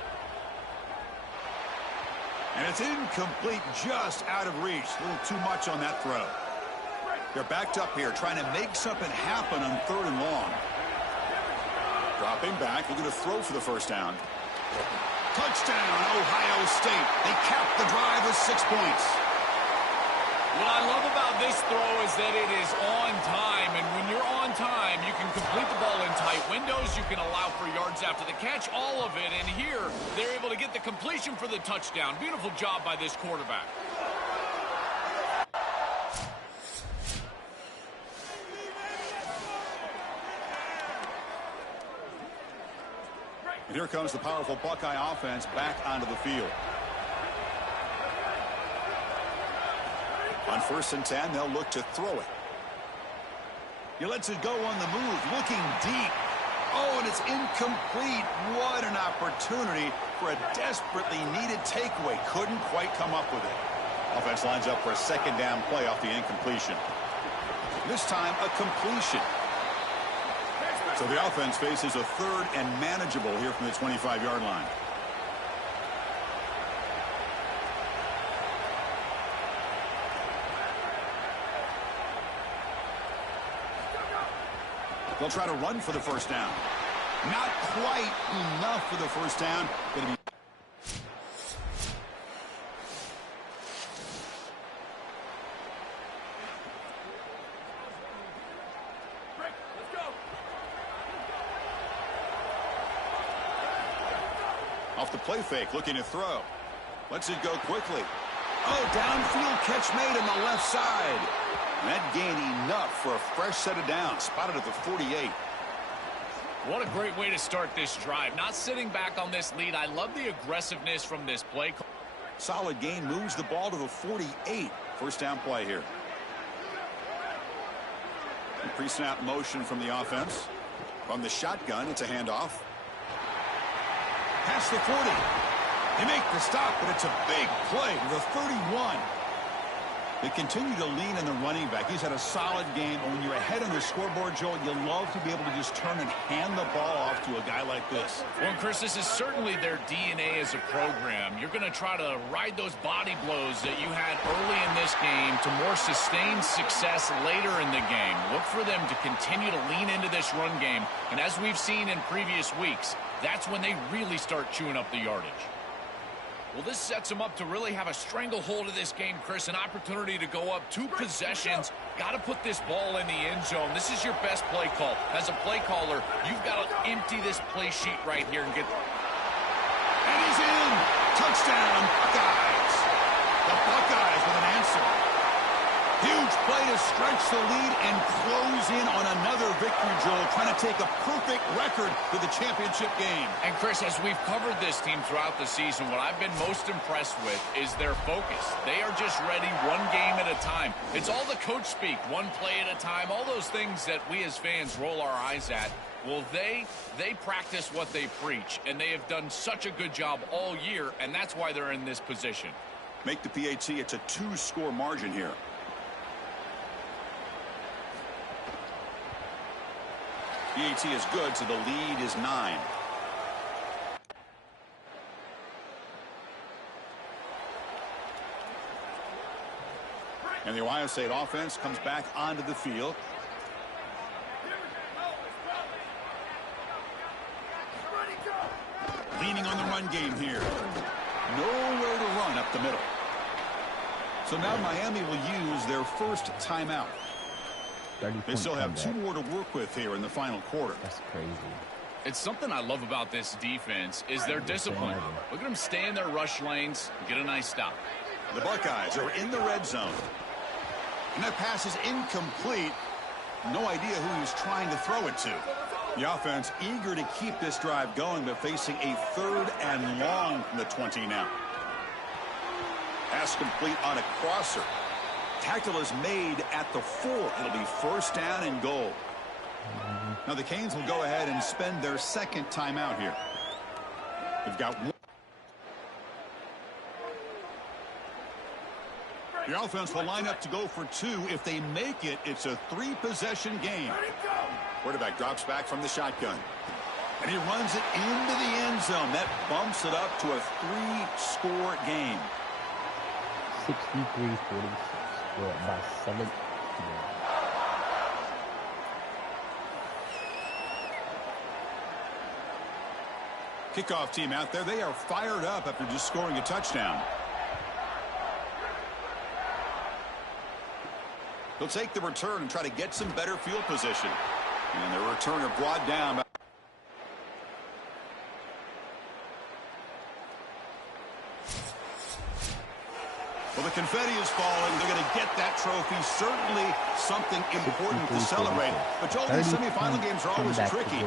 And it's incomplete, just out of reach. A little too much on that throw. They're backed up here, trying to make something happen on 3rd and long. Dropping back, looking to throw for the first down. Touchdown, Ohio State. They cap the drive with 6 points. What I love about this throw is that it is on time, and when you're on time, you can complete the ball in tight windows, you can allow for yards after the catch, all of it, and here, they're able to get the completion for the touchdown. Beautiful job by this quarterback. And here comes the powerful Buckeye offense back onto the field. On 1st and 10, they'll look to throw it. He lets it go on the move, looking deep. Oh, and it's incomplete. What an opportunity for a desperately needed takeaway. Couldn't quite come up with it. Offense lines up for a 2nd down play off the incompletion. This time, a completion. So the offense faces a 3rd and manageable here from the 25-yard line. They'll try to run for the first down. Not quite enough for the first down. Going to be off the play fake, looking to throw. Lets it go quickly. Oh, downfield catch made on the left side. And that gained enough for a fresh set of downs. Spotted at the 48. What a great way to start this drive. Not sitting back on this lead. I love the aggressiveness from this play. Solid gain, moves the ball to the 48. First down play here. Pre-snap motion from the offense. From the shotgun, it's a handoff. Past the 40. They make the stop, but it's a big play to the 31. They continue to lean in the running back. He's had a solid game. And when you're ahead on the scoreboard, Joel, you love to be able to just turn and hand the ball off to a guy like this. Well, Chris, this is certainly their DNA as a program. You're going to try to ride those body blows that you had early in this game to more sustained success later in the game. Look for them to continue to lean into this run game. And as we've seen in previous weeks, that's when they really start chewing up the yardage. Well, this sets them up to really have a stranglehold of this game, Chris. An opportunity to go up 2 possessions. Got to put this ball in the end zone. This is your best play call. As a play caller, you've got to empty this play sheet right here and get... And he's in. Touchdown, Buckeyes. The Buckeyes with an answer. Huge play to stretch the lead and close in on another victory, Joel, trying to take a perfect record for the championship game. And, Chris, as we've covered this team throughout the season, what I've been most impressed with is their focus. They are just ready one game at a time. It's all the coach speak, one play at a time, all those things that we as fans roll our eyes at. Well, they practice what they preach, and they have done such a good job all year, and that's why they're in this position. Make the PAT, it's a 2-score margin here. PAT is good, so the lead is 9. And the Ohio State offense comes back onto the field. Leaning on the run game here. Nowhere to run up the middle. So now Miami will use their first timeout. They still have 2 more to work with here in the final quarter. That's crazy. It's something I love about this defense is their discipline. Look at them stay in their rush lanes, get a nice stop. The Buckeyes are in the red zone. And that pass is incomplete. No idea who he's trying to throw it to. The offense eager to keep this drive going, but facing a 3rd and long from the 20 now. Pass complete on a crosser. Tackle is made at the 4. It'll be 1st down and goal. Now the Canes will go ahead and spend their 2nd timeout here. They've got 1. The offense will line up to go for 2. If they make it, it's a 3-possession game. Quarterback drops back from the shotgun. And he runs it into the end zone. That bumps it up to a 3-score game. 63-46. We're up by 7. Kickoff team out there. They are fired up after just scoring a touchdown. He'll take the return and try to get some better field position. And the returner brought down. Well, the confetti is falling. They're going to get that trophy. Certainly something important to celebrate. But, Joel, these semifinal games are always tricky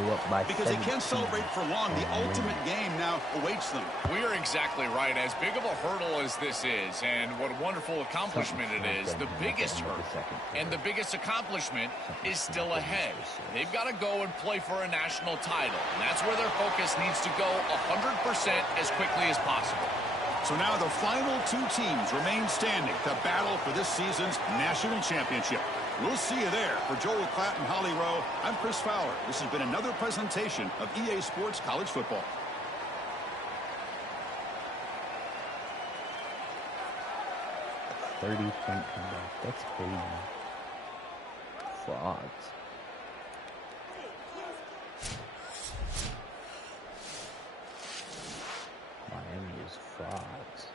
because they can't celebrate for long. The ultimate game now awaits them. We are exactly right. As big of a hurdle as this is, and what a wonderful accomplishment it is, the biggest hurdle and the biggest accomplishment is still ahead. They've got to go and play for a national title, and that's where their focus needs to go 100% as quickly as possible. So now the final 2 teams remain standing to battle for this season's national championship. We'll see you there. For Joel Klatt and Holly Rowe, I'm Chris Fowler. This has been another presentation of EA Sports College Football. .30 comeback. That's crazy. Frauds. Miami is frauds.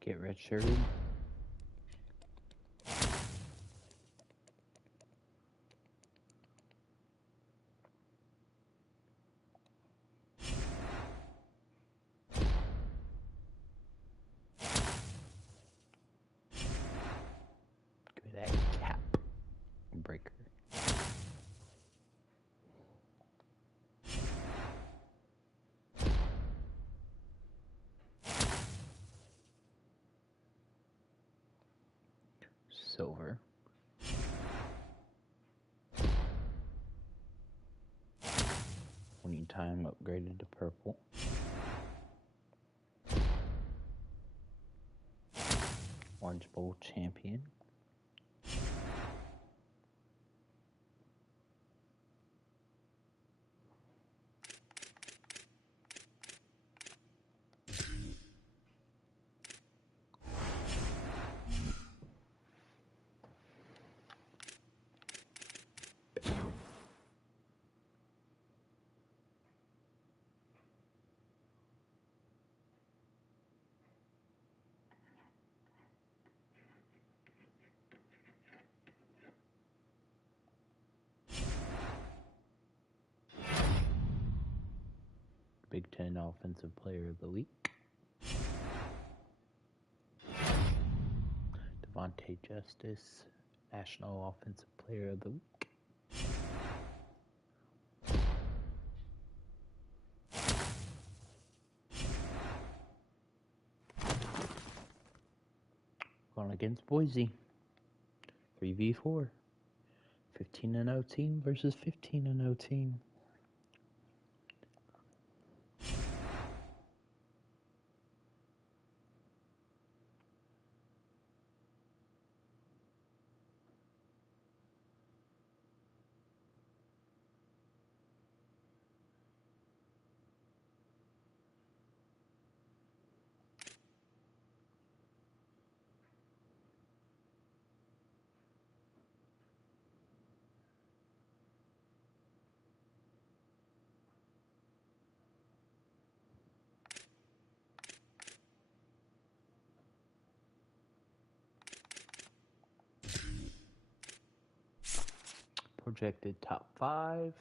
Get redshirted. Give me that cap breaker. Silver. Winning time upgraded to purple. Orange Bowl champion. Big Ten Offensive Player of the Week. Devontae Justice, National Offensive Player of the Week. Going against Boise. 3v4. 15-0 team versus 15-0 team. Projected top 5.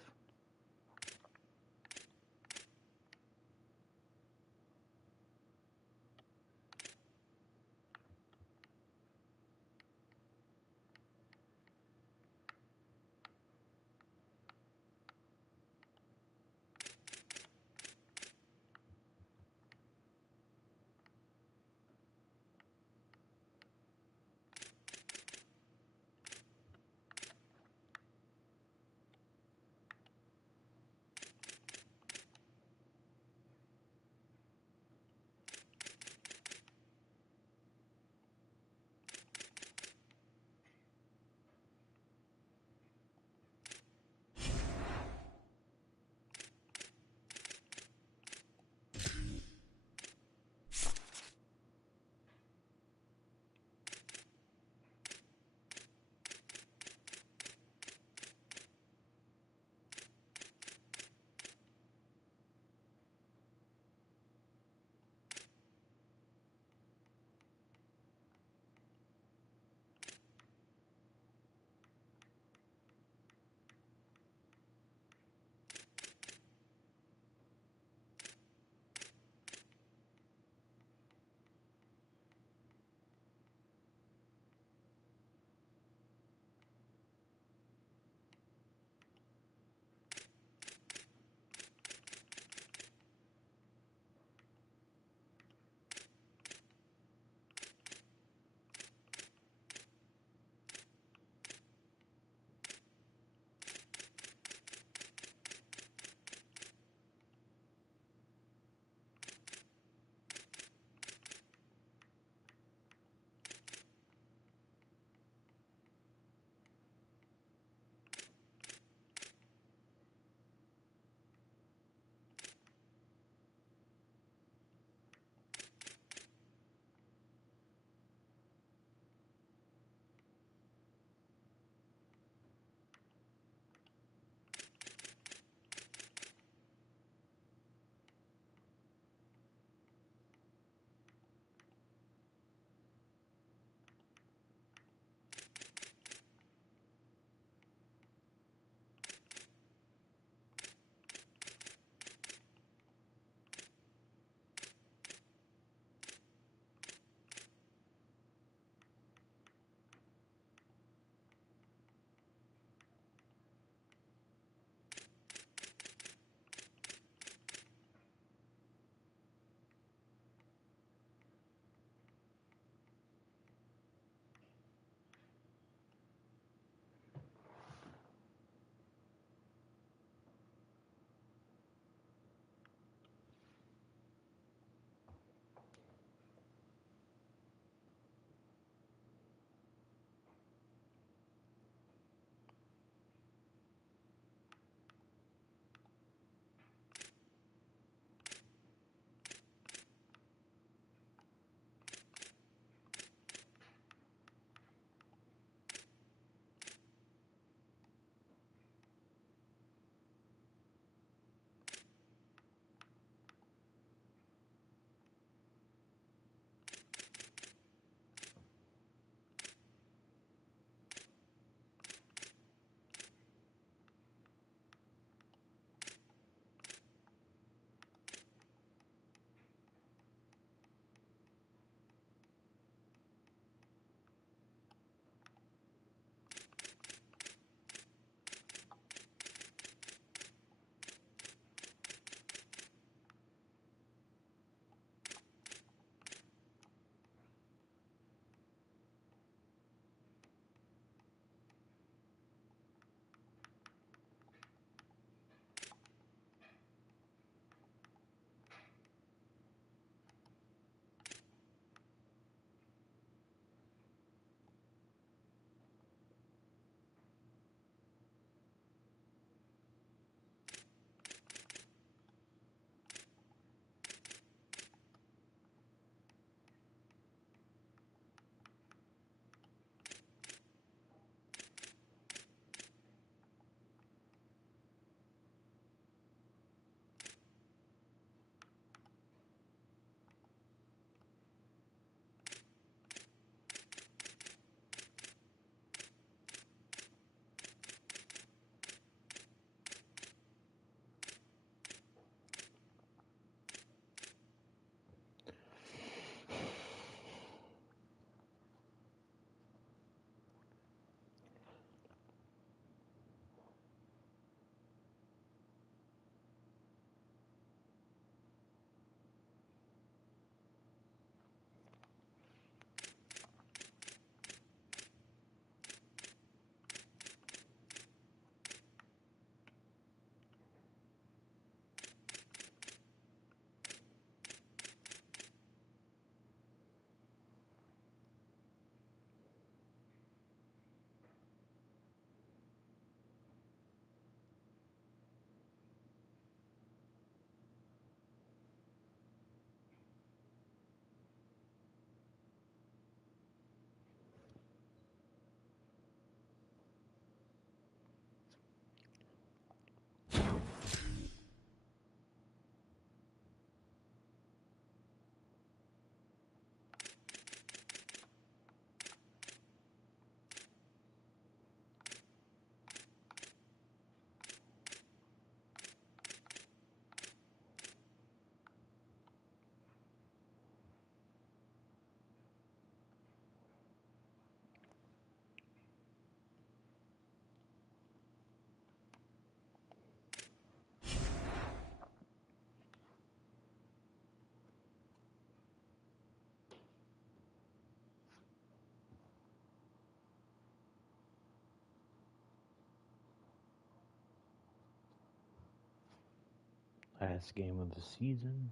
Last game of the season.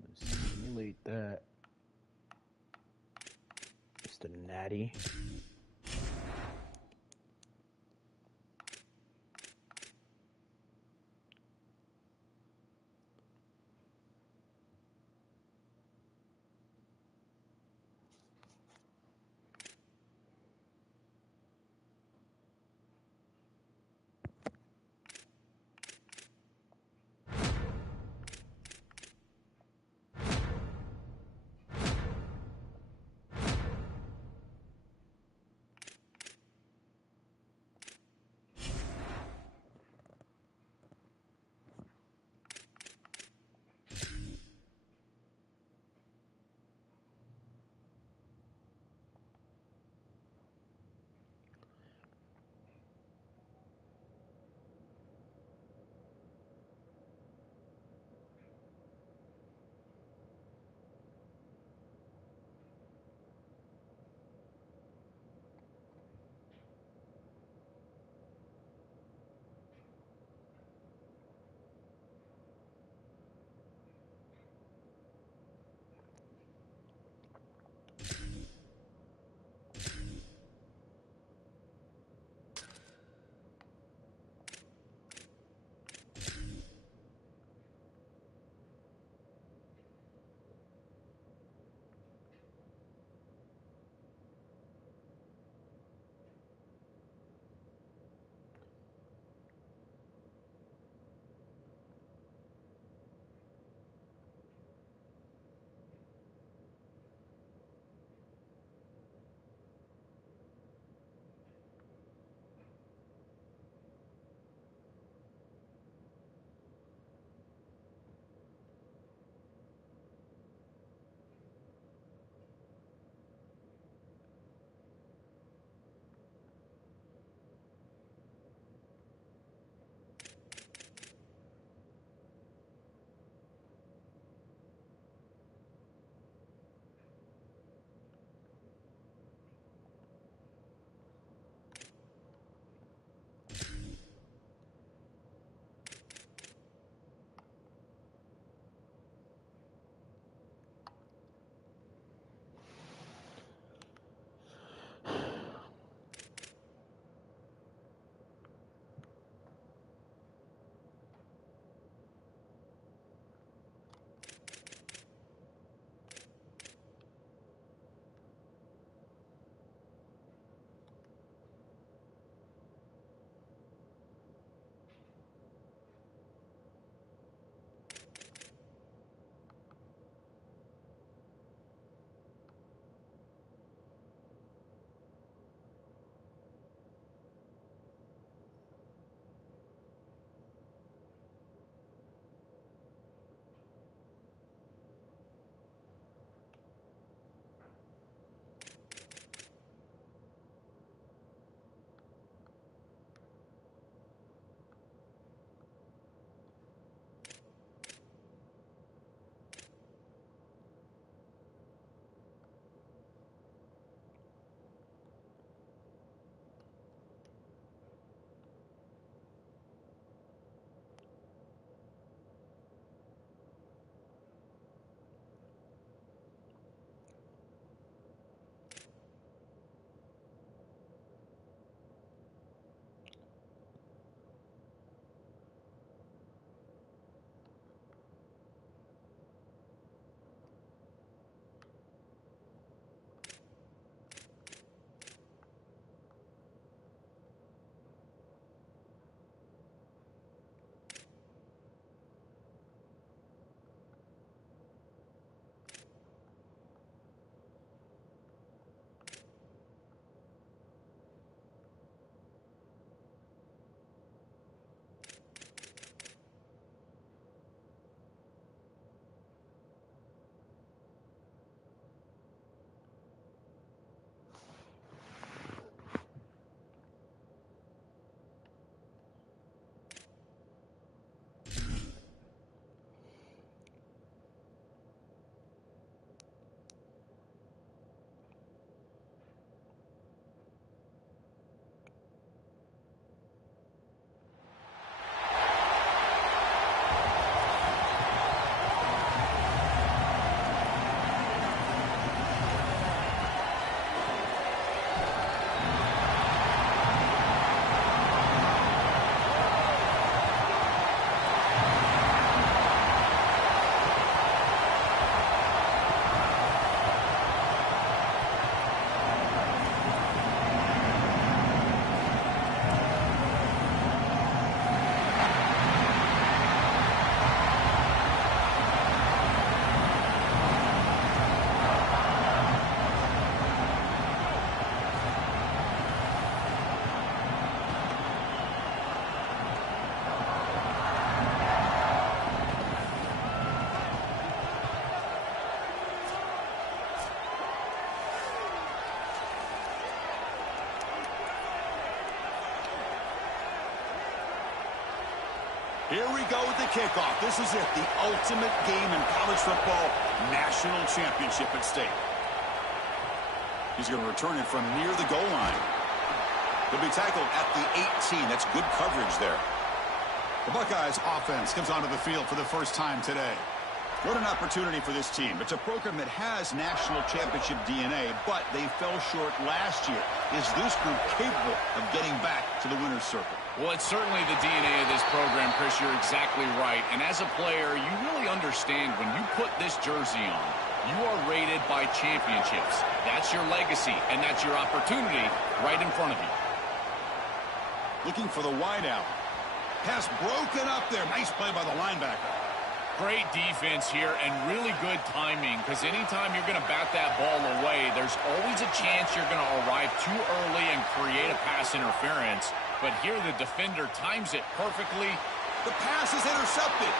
Let's simulate that. Just a natty. Here we go with the kickoff. This is it, the ultimate game in college football, national championship at stake. He's going to return it from near the goal line. He'll be tackled at the 18. That's good coverage there. The Buckeyes offense comes onto the field for the first time today. What an opportunity for this team. It's a program that has national championship DNA, but they fell short last year. Is this group capable of getting back to the winner's circle? Well, it's certainly the DNA of this program, Chris. You're exactly right. And as a player, you really understand when you put this jersey on, you are rated by championships. That's your legacy, and that's your opportunity right in front of you. Looking for the wideout. Pass broken up there. Nice play by the linebacker. Great defense here and really good timing, because anytime you're going to bat that ball away, there's always a chance you're going to arrive too early and create a pass interference. But here the defender times it perfectly. The pass is intercepted.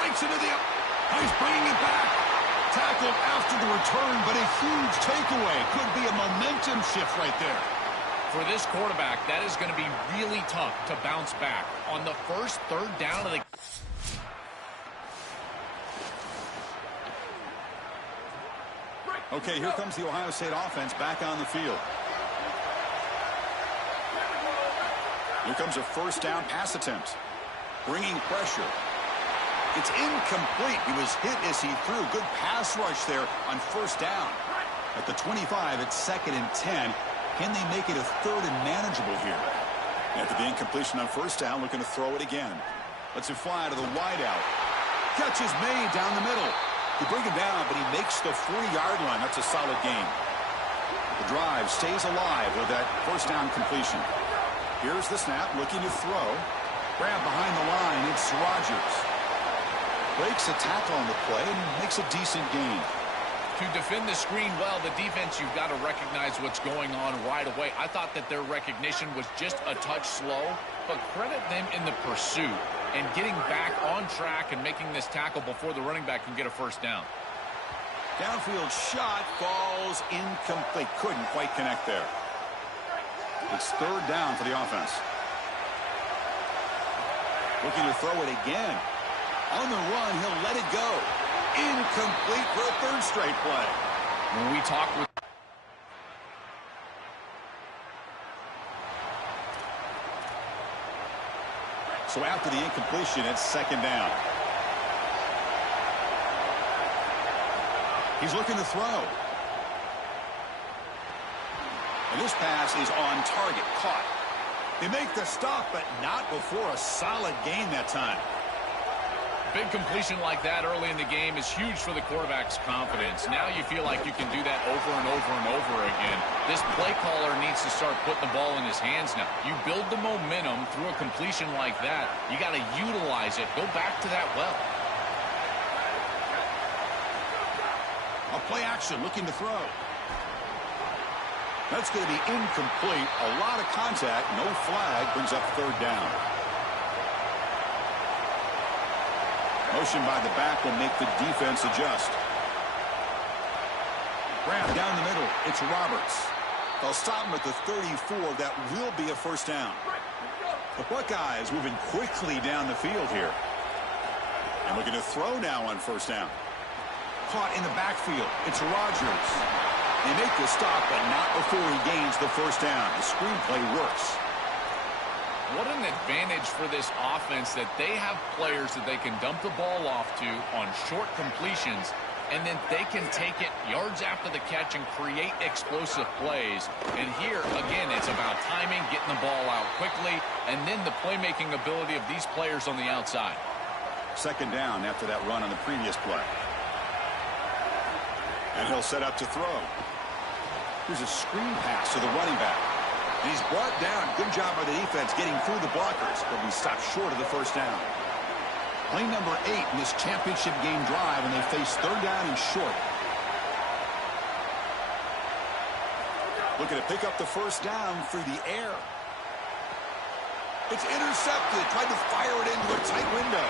Breaks into the... He's bringing it back. Tackled after the return, but a huge takeaway. Could be a momentum shift right there. For this quarterback, that is going to be really tough to bounce back on the first third down of the... Okay, here comes the Ohio State offense back on the field. Here comes a first down pass attempt. Bringing pressure. It's incomplete. He was hit as he threw. Good pass rush there on first down. At the 25, it's 2nd and 10. Can they make it a 3rd and manageable here? After the incompletion on first down, looking to throw it again. Lets it fly to the wideout. Catch is made down the middle. He bring him down, but he makes the 40-yard line. That's a solid gain. The drive stays alive with that first down completion. Here's the snap, looking to throw. Grab behind the line, it's Rodgers. Breaks a tackle on the play and makes a decent gain. To defend the screen well, the defense, you've got to recognize what's going on right away. I thought that their recognition was just a touch slow, but credit them in the pursuit and getting back on track and making this tackle before the running back can get a first down. Downfield shot falls incomplete. Couldn't quite connect there. It's 3rd down for the offense. Looking to throw it again. On the run, he'll let it go. Incomplete for a 3rd straight play. When we talk with... So after the incompletion, it's 2nd down. He's looking to throw. And this pass is on target. Caught. They make the stop, but not before a solid gain that time. Big completion like that early in the game is huge for the quarterback's confidence. Now you feel like you can do that over and over and over again. This play caller needs to start putting the ball in his hands now. You build the momentum through a completion like that. You got to utilize it. Go back to that well. A play action, looking to throw. That's going to be incomplete. A lot of contact, no flag, brings up 3rd down. Motion by the back will make the defense adjust. Grab down the middle. It's Roberts. They'll stop him at the 34. That will be a first down. The Buckeyes moving quickly down the field here. And looking to throw now on first down. Caught in the backfield. It's Rodgers. They make the stop, but not before he gains the first down. The screenplay works. What an advantage for this offense that they have players that they can dump the ball off to on short completions, and then they can take it yards after the catch and create explosive plays. And here, again, it's about timing, getting the ball out quickly, and then the playmaking ability of these players on the outside. 2nd down after that run on the previous play. And he'll set up to throw. Here's a screen pass to the running back. And he's brought down. Good job by the defense getting through the blockers, but we stopped short of the first down. Play number 8 in this championship game drive, and they face 3rd down and short. Looking to pick up the first down through the air. It's intercepted. Tried to fire it into a tight window.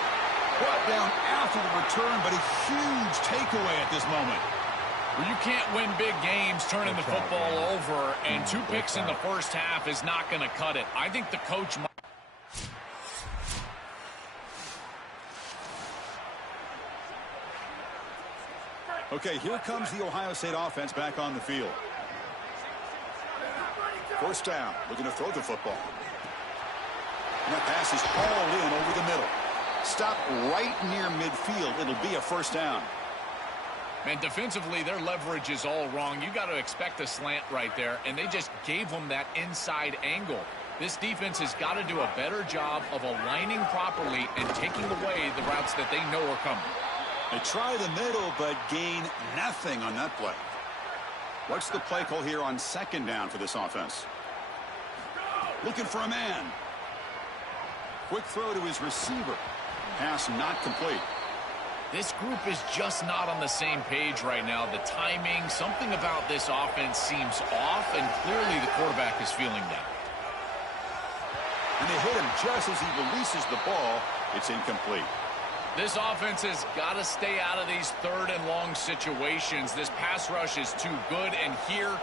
Brought down after the return, but a huge takeaway at this moment. Well, you can't win big games turning the football over, and 2 picks in the first half is not going to cut it. I think the coach might... Okay, here comes the Ohio State offense back on the field. First down, looking to throw the football. And that pass is hauled in over the middle. Stop right near midfield. It'll be a first down. Man, defensively, their leverage is all wrong. You got to expect a slant right there, and they just gave them that inside angle. This defense has got to do a better job of aligning properly and taking away the routes that they know are coming. They try the middle, but gain nothing on that play. What's the play call here on second down for this offense? Looking for a man. Quick throw to his receiver. Pass not complete. This group is just not on the same page right now. The timing, something about this offense seems off, and clearly the quarterback is feeling that. And they hit him just as he releases the ball. It's incomplete. This offense has got to stay out of these third and long situations. This pass rush is too good, and here...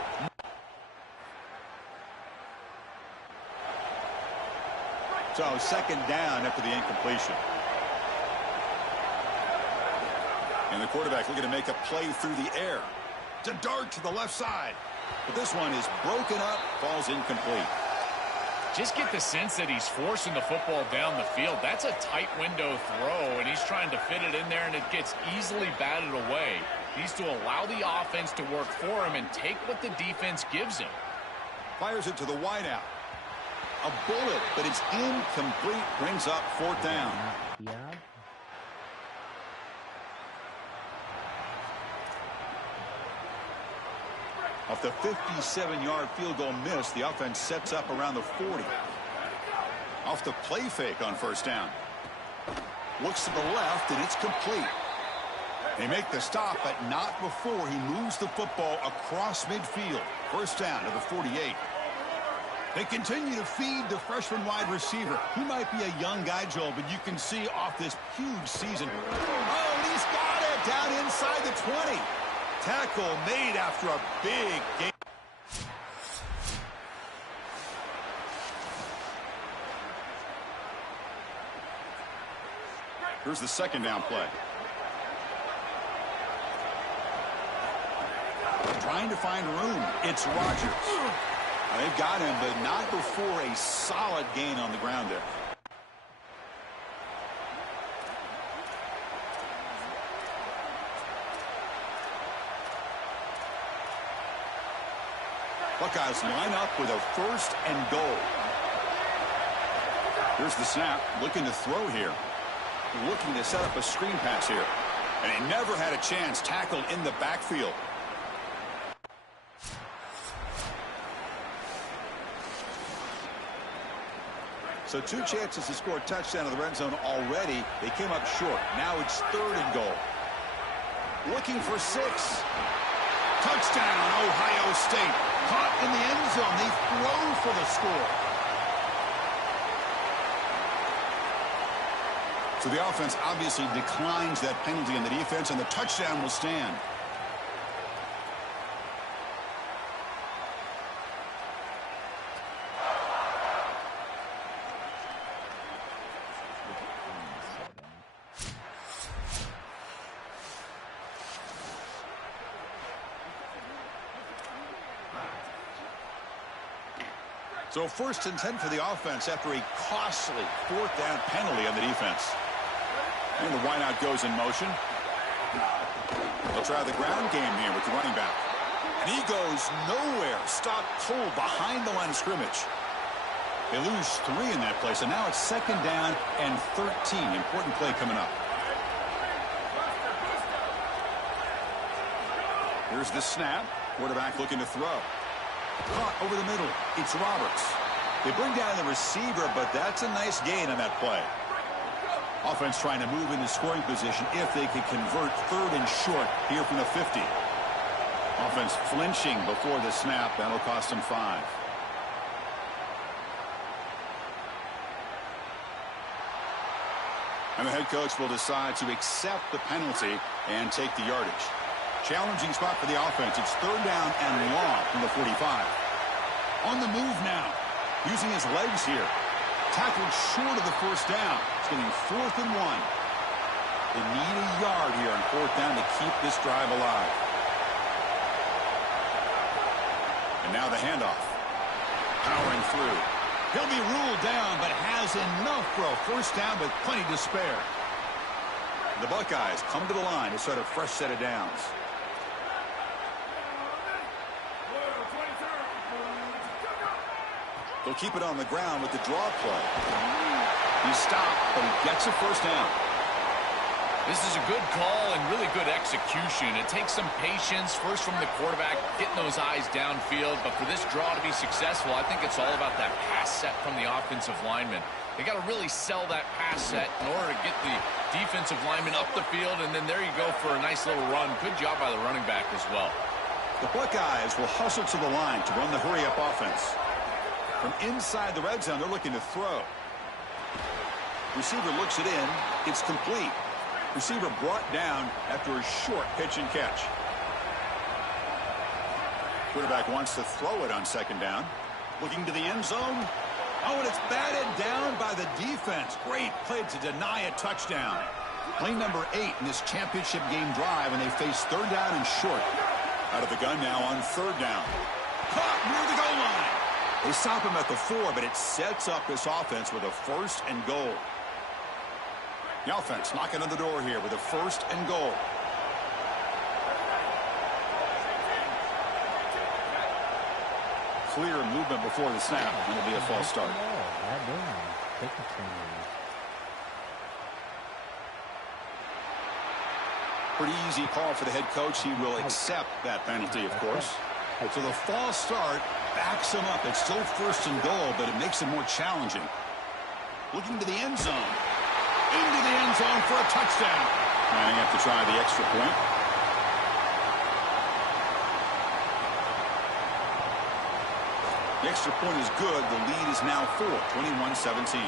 So second down after the incompletion. And the quarterback looking to make a play through the air. It's a dart to the left side. But this one is broken up, falls incomplete. Just get the sense that he's forcing the football down the field. That's a tight window throw, and he's trying to fit it in there, and it gets easily batted away. He needs to allow the offense to work for him and take what the defense gives him. Fires it to the wideout. A bullet, but it's incomplete. Brings up fourth down. Yeah. Off the 57-yard field goal miss, the offense sets up around the 40. Off the play fake on first down. Looks to the left, and it's complete. They make the stop, but not before he moves the football across midfield. First down to the 48. They continue to feed the freshman wide receiver. He might be a young guy, Joel, but you can see off this huge season. Oh, and he's got it down inside the 20. Tackle made after a big game. Here's the second down play. Trying to find room. It's Rodgers. They've got him, but not before a solid gain on the ground there. Buckeyes line up with a first and goal. Here's the snap. Looking to throw here. Looking to set up a screen pass here. And he never had a chance. Tackled in the backfield. So two chances to score a touchdown in the red zone already. They came up short. Now it's third and goal. Looking for 6. Touchdown, Ohio State. Caught in the end zone. They throw for the score. So the offense obviously declines that penalty on the defense, and the touchdown will stand. So first and 10 for the offense after a costly fourth down penalty on the defense. And the wideout goes in motion. They'll try the ground game here with the running back. And he goes nowhere. Stop cold behind the line of scrimmage. They lose 3 in that play. So now it's second down and 13. Important play coming up. Here's the snap. Quarterback looking to throw. Caught over the middle. It's Roberts. They bring down the receiver, but that's a nice gain on that play. Offense trying to move into scoring position if they could convert third and short here from the 50. Offense flinching before the snap. That'll cost them 5. And the head coach will decide to accept the penalty and take the yardage. Challenging spot for the offense. It's third down and long from the 45. On the move now. Using his legs here. Tackled short of the first down. It's getting 4th and 1. They need a yard here on 4th down to keep this drive alive. And now the handoff. Powering through. He'll be ruled down, but has enough for a 1st down with plenty to spare. The Buckeyes come to the line to start a fresh set of downs. They'll keep it on the ground with the draw play. He stopped, but he gets a 1st down. This is a good call and really good execution. It takes some patience, first from the quarterback, getting those eyes downfield. But for this draw to be successful, I think it's all about that pass set from the offensive lineman. They got to really sell that pass set in order to get the defensive lineman up the field. And then there you go for a nice little run. Good job by the running back as well. The Buckeyes will hustle to the line to run the hurry-up offense. From inside the red zone, they're looking to throw. Receiver looks it in. It's complete. Receiver brought down after a short pitch and catch. Quarterback wants to throw it on 2nd down. Looking to the end zone. Oh, and it's batted down by the defense. Great play to deny a touchdown. Play number 8 in this championship game drive, and they face 3rd down and short. Out of the gun now on 3rd down. Caught near the goal line. They stop him at the 4, but it sets up this offense with a 1st and goal. The offense knocking on the door here with a 1st and goal. Clear movement before the snap. It'll be a false start. Pretty easy call for the head coach. He will accept that penalty, of course. So the false start backs him up. It's still 1st and goal, but it makes it more challenging. Looking to the end zone. Into the end zone for a touchdown. And they have to try the extra point. The extra point is good. The lead is now 4, 21-17.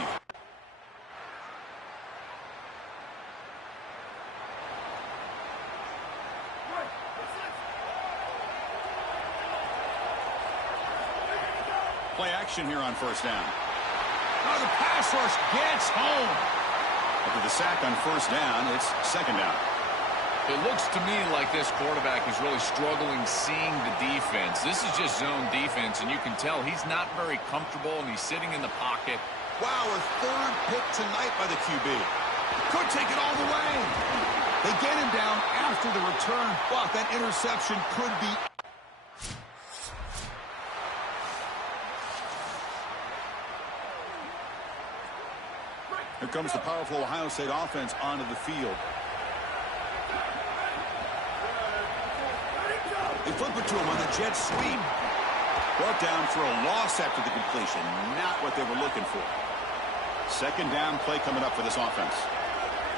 Play action here on 1st down. Oh, the pass rush gets home. After the sack on 1st down, it's 2nd down. It looks to me like this quarterback is really struggling seeing the defense. This is just zone defense, and you can tell he's not very comfortable, and he's sitting in the pocket. Wow, a 3rd pick tonight by the QB. Could take it all the way. They get him down after the return, but that interception could be... Here comes the powerful Ohio State offense onto the field. They flip it to him on the jet sweep. Brought down for a loss after the completion. Not what they were looking for. 2nd down play coming up for this offense.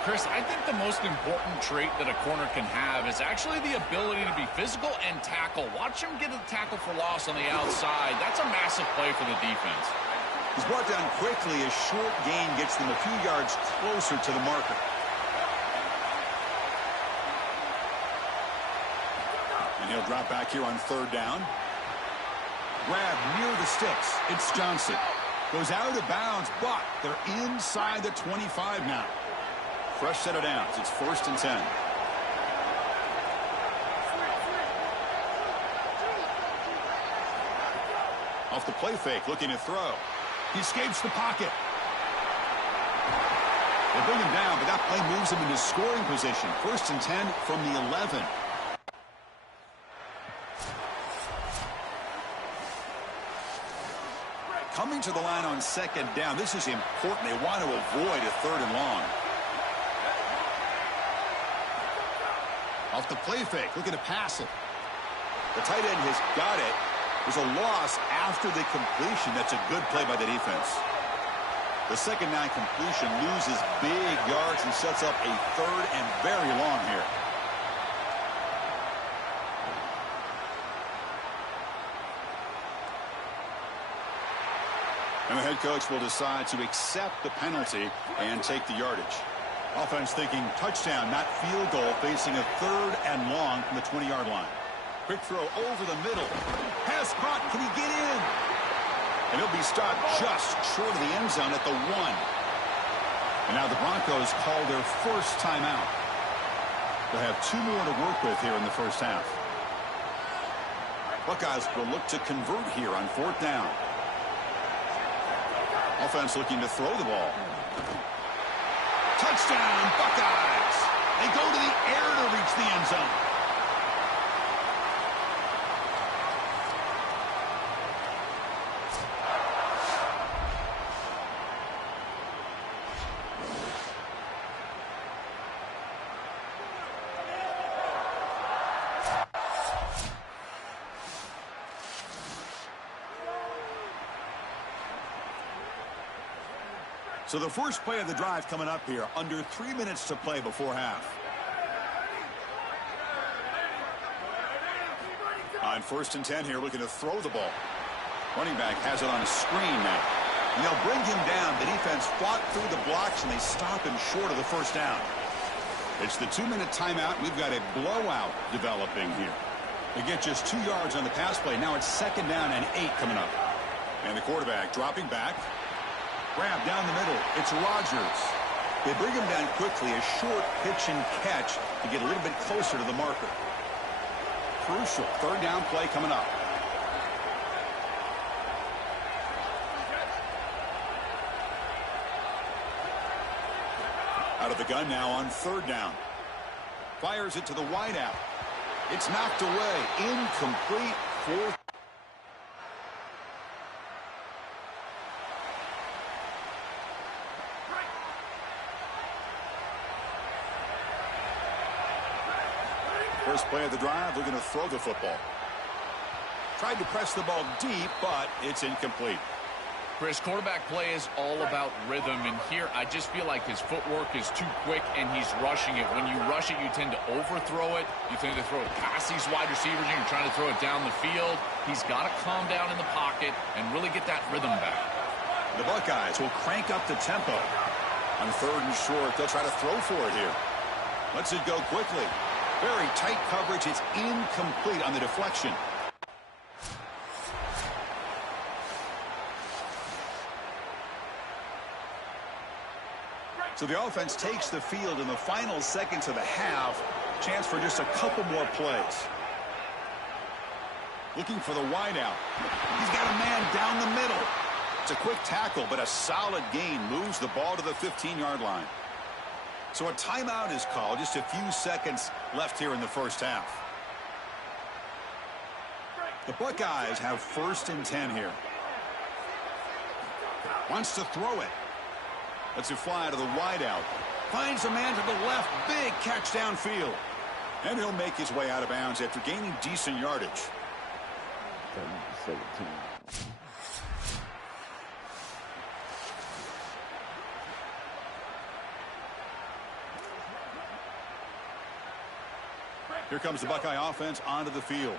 Chris, I think the most important trait that a corner can have is actually the ability to be physical and tackle. Watch him get a tackle for loss on the outside. That's a massive play for the defense. He's brought down quickly. A short gain gets them a few yards closer to the marker. And he'll drop back here on 3rd down. Grab near the sticks. It's Johnson. Goes out of bounds, but they're inside the 25 now. Fresh set of downs. It's 1st and 10. Off the play fake, looking to throw. He escapes the pocket. They bring him down, but that play moves him into scoring position. 1st and 10 from the 11. Coming to the line on 2nd down. This is important. They want to avoid a 3rd and long. Off the play fake, looking to pass it. The tight end has got it. There's a loss after the completion. That's a good play by the defense. The 2nd down completion loses big yards and sets up a 3rd and very long here. And the head coach will decide to accept the penalty and take the yardage. Offense thinking touchdown, not field goal, facing a 3rd and long from the 20-yard line. Quick throw over the middle. Pass caught. Can he get in? And he'll be stopped just short of the end zone at the 1. And now the Broncos call their first timeout. They'll have 2 more to work with here in the first half. Buckeyes will look to convert here on 4th down. Offense looking to throw the ball. Touchdown, Buckeyes. They go to the air to reach the end zone. So the first play of the drive coming up here, under 3 minutes to play before half. On 1st and 10 here, looking to throw the ball. Running back has it on a screen now. And they'll bring him down. The defense fought through the blocks, and they stop him short of the first down. It's the 2-minute timeout. We've got a blowout developing here. They get just 2 yards on the pass play. Now it's 2nd down and 8 coming up. And the quarterback dropping back. Grab down the middle. It's Rodgers. They bring him down quickly. A short pitch and catch to get a little bit closer to the marker. Crucial 3rd down play coming up. Out of the gun now on 3rd down. Fires it to the wideout. It's knocked away. Incomplete. 4th. First play of the drive, they're going to throw the football. Tried to press the ball deep, but it's incomplete. Chris, quarterback play is all about rhythm, and here I just feel like his footwork is too quick and he's rushing it. When you rush it, you tend to overthrow it. You tend to throw it past these wide receivers, and you're trying to throw it down the field. He's got to calm down in the pocket and really get that rhythm back. The Buckeyes will crank up the tempo. On 3rd and short, they'll try to throw for it here. Lets it go quickly. Very tight coverage. It's incomplete on the deflection. So the offense takes the field in the final seconds of the half. Chance for just a couple more plays. Looking for the wideout. He's got a man down the middle. It's a quick tackle, but a solid gain moves the ball to the 15-yard line. So a timeout is called. Just a few seconds left here in the first half. The Buckeyes have 1st and 10 here. Wants to throw it. Lets it fly to the wideout. Finds a man to the left. Big catch downfield. And he'll make his way out of bounds after gaining decent yardage. 17. Here comes the Buckeye offense onto the field.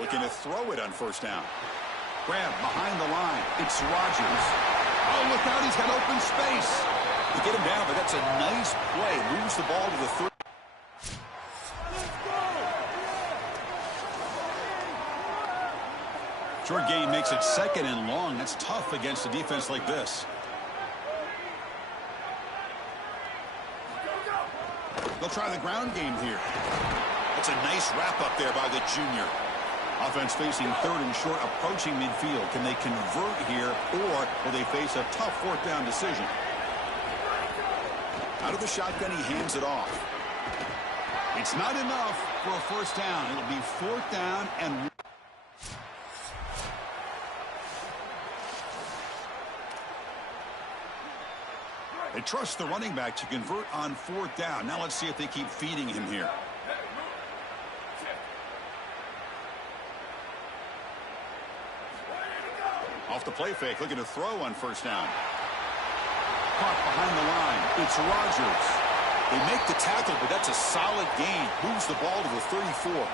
Looking to throw it on 1st down. Grab behind the line. It's Rodgers. Oh, look out. He's got open space. To get him down, but that's a nice play. Moves the ball to the 3rd. Short gain makes it 2nd and long. That's tough against a defense like this. They'll try the ground game here. That's a nice wrap-up there by the junior. Offense facing 3rd and short, approaching midfield. Can they convert here, or will they face a tough 4th down decision? Out of the shotgun, he hands it off. It's not enough for a 1st down. It'll be 4th down and... They trust the running back to convert on 4th down. Now let's see if they keep feeding him here. Off the play fake, looking to throw on 1st down. Caught behind the line. It's Rodgers. They make the tackle, but that's a solid gain. Moves the ball to the 34.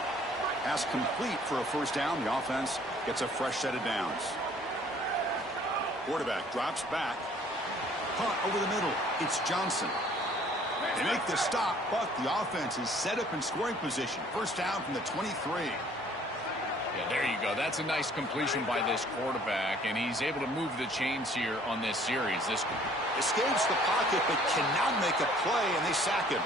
Pass complete for a 1st down. The offense gets a fresh set of downs. Quarterback drops back. Caught over the middle. It's Johnson. They make the stop, but the offense is set up in scoring position. 1st down from the 23. Yeah, there you go. That's a nice completion by this quarterback, and he's able to move the chains here on this series. This escapes the pocket but cannot make a play, and they sack him.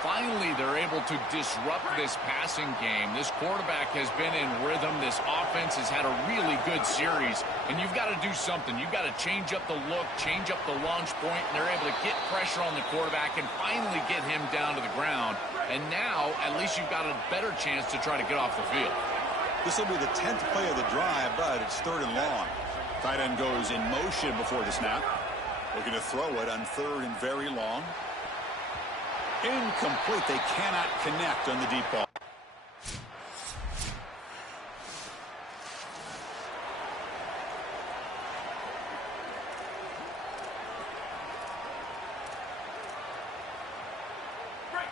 Finally, they're able to disrupt this passing game. This quarterback has been in rhythm. This offense has had a really good series, and you've got to do something. You've got to change up the look, change up the launch point, and they're able to get pressure on the quarterback and finally get him down to the ground. And now, at least you've got a better chance to try to get off the field. This will be the 10th play of the drive, but it's 3rd and long. Tight end goes in motion before the snap. Looking to throw it on 3rd and very long. Incomplete. They cannot connect on the deep ball.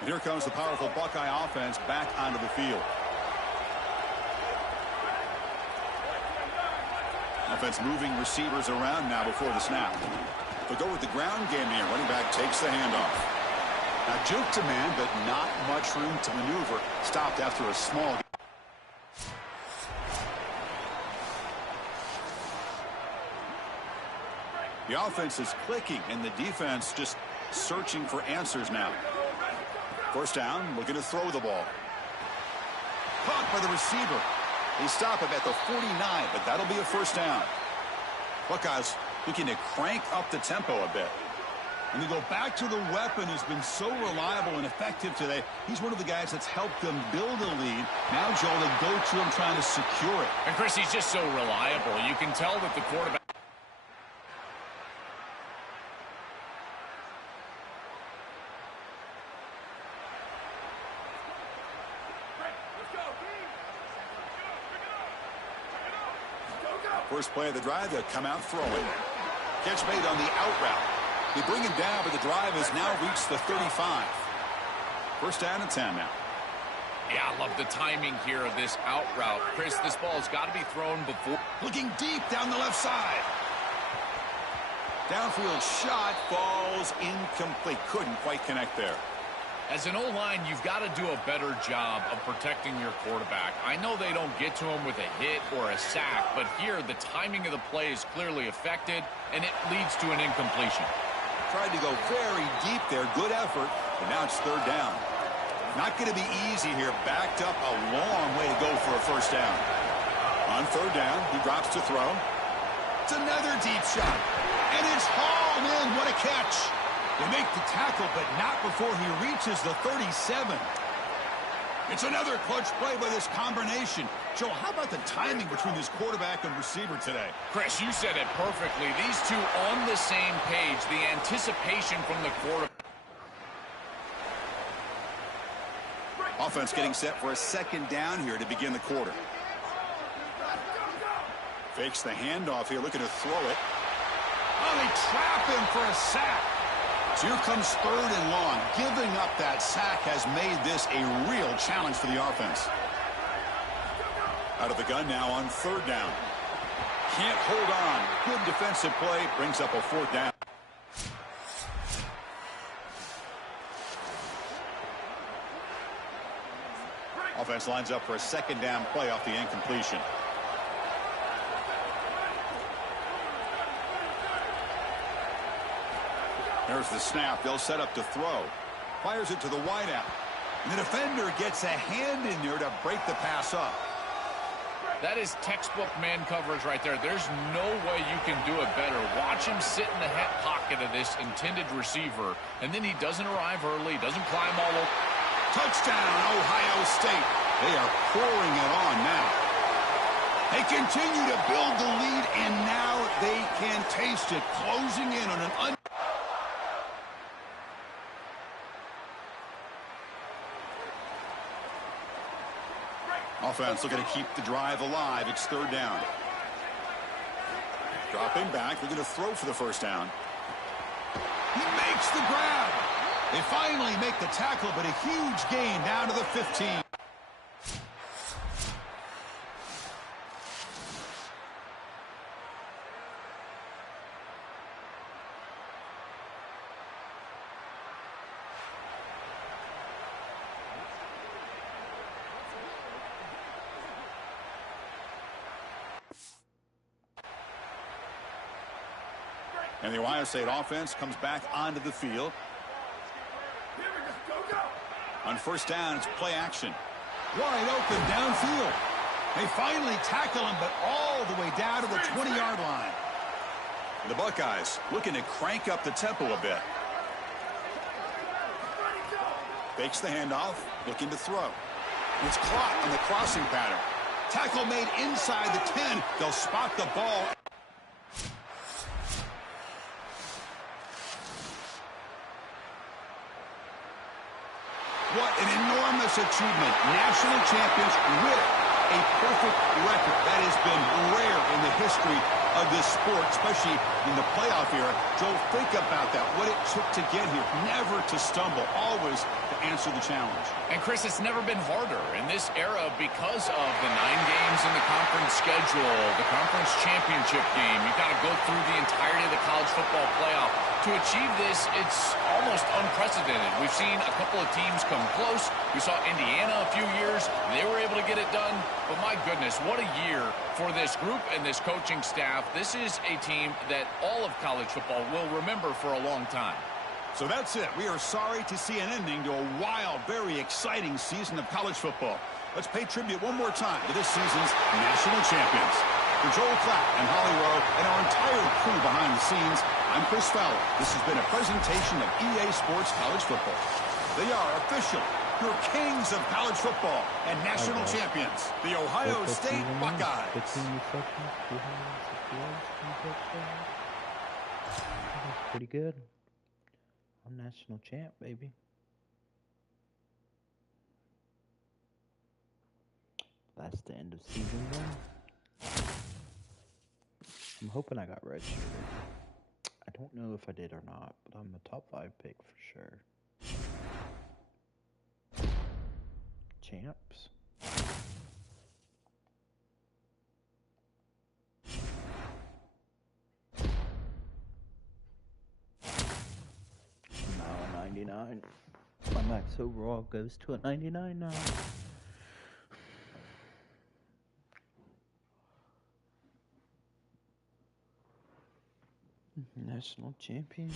And here comes the powerful Buckeye offense back onto the field. Offense moving receivers around now before the snap. They'll go with the ground game here. Running back takes the handoff. Now juke to man, but not much room to maneuver. Stopped after a small. The offense is clicking, and the defense just searching for answers now. 1st down, looking to throw the ball. Caught by the receiver. They stop him at the 49, but that'll be a 1st down. Buckeyes looking to crank up the tempo a bit. And they go back to the weapon who's been so reliable and effective today. He's one of the guys that's helped them build a lead. Now, Joel, they go to him trying to secure it. And, Chris, he's just so reliable. You can tell that the quarterback. First play of the drive, they'll come out throwing. Catch made on the out route. They bring him down, but the drive has now reached the 35. 1st down and 10 now. Yeah, I love the timing here of this out route. Chris, this ball has got to be thrown before. Looking deep down the left side. Downfield shot falls incomplete. Couldn't quite connect there. As an O-line, you've got to do a better job of protecting your quarterback. I know they don't get to him with a hit or a sack, but here the timing of the play is clearly affected, and it leads to an incompletion. Tried to go very deep there. Good effort, but now it's 3rd down. Not going to be easy here. Backed up a long way to go for a 1st down. On 3rd down, he drops to throw. It's another deep shot, and it's hauled in. What a catch. They make the tackle, but not before he reaches the 37. It's another clutch play by this combination. Joe, how about the timing between this quarterback and receiver today? Chris, you said it perfectly. These two on the same page. The anticipation from the quarterback. Offense getting set for a 2nd down here to begin the quarter. Fakes the handoff here, looking to throw it. Oh, they trap him for a sack. So here comes 3rd and long. Giving up that sack has made this a real challenge for the offense. Out of the gun now on 3rd down. Can't hold on. Good defensive play. Brings up a 4th down. Offense lines up for a 2nd down play off the incompletion. There's the snap. They'll set up to throw. Fires it to the wideout. And the defender gets a hand in there to break the pass up. That is textbook man coverage right there. There's no way you can do it better. Watch him sit in the head pocket of this intended receiver, and then he doesn't arrive early, doesn't climb all over. Touchdown, Ohio State. They are pouring it on now. They continue to build the lead, and now they can taste it, closing in on an offense looking to keep the drive alive. It's 3rd down. Dropping back. They're going to throw for the 1st down. He makes the grab. They finally make the tackle, but a huge gain down to the 15. And the Ohio State offense comes back onto the field. On first down, it's play action. Wide open downfield. They finally tackle him, but all the way down to the 20-yard line. The Buckeyes looking to crank up the tempo a bit. Fakes the handoff, looking to throw. It's caught on the crossing pattern. Tackle made inside the 10. They'll spot the ball. What an enormous achievement. National champions with a perfect record. That has been rare in the history of this sport, especially in the playoff era. Joel, think about that, what it took to get here. Never to stumble, always to answer the challenge. And, Chris, it's never been harder in this era because of the 9 games in the conference schedule, the conference championship game. You've got to go through the entirety of the college football playoff. To achieve this, it's almost unprecedented. We've seen a couple of teams come close. We saw Indiana a few years. They were able to get it done. But my goodness, what a year for this group and this coaching staff. This is a team that all of college football will remember for a long time. So that's it. We are sorry to see an ending to a wild, very exciting season of college football. Let's pay tribute one more time to this season's national champions. For Joel Klatt and Holly Rowe and our entire crew behind the scenes, I'm Chris Fowler. This has been a presentation of EA Sports College Football. They are official, your kings of college football and national champions, the Ohio State Buckeyes. 15 receptions, 268 touchdowns. That's pretty good. I'm national champ, baby. That's the end of season 1. I'm hoping I got redshirted. I don't know if I did or not, but I'm a top 5 pick for sure. Champs. Now a 99. My max overall goes to a 99 now. National champion.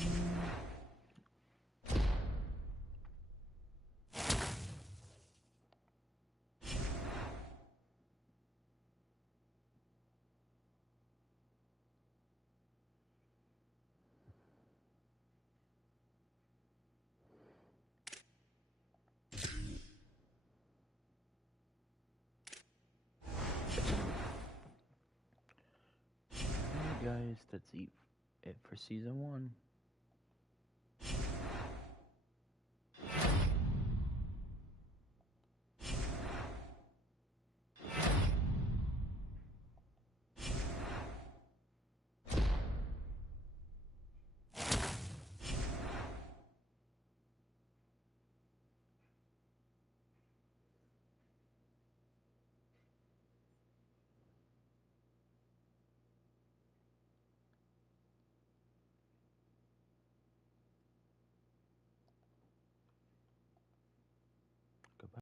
Alright guys, that's it for season 1.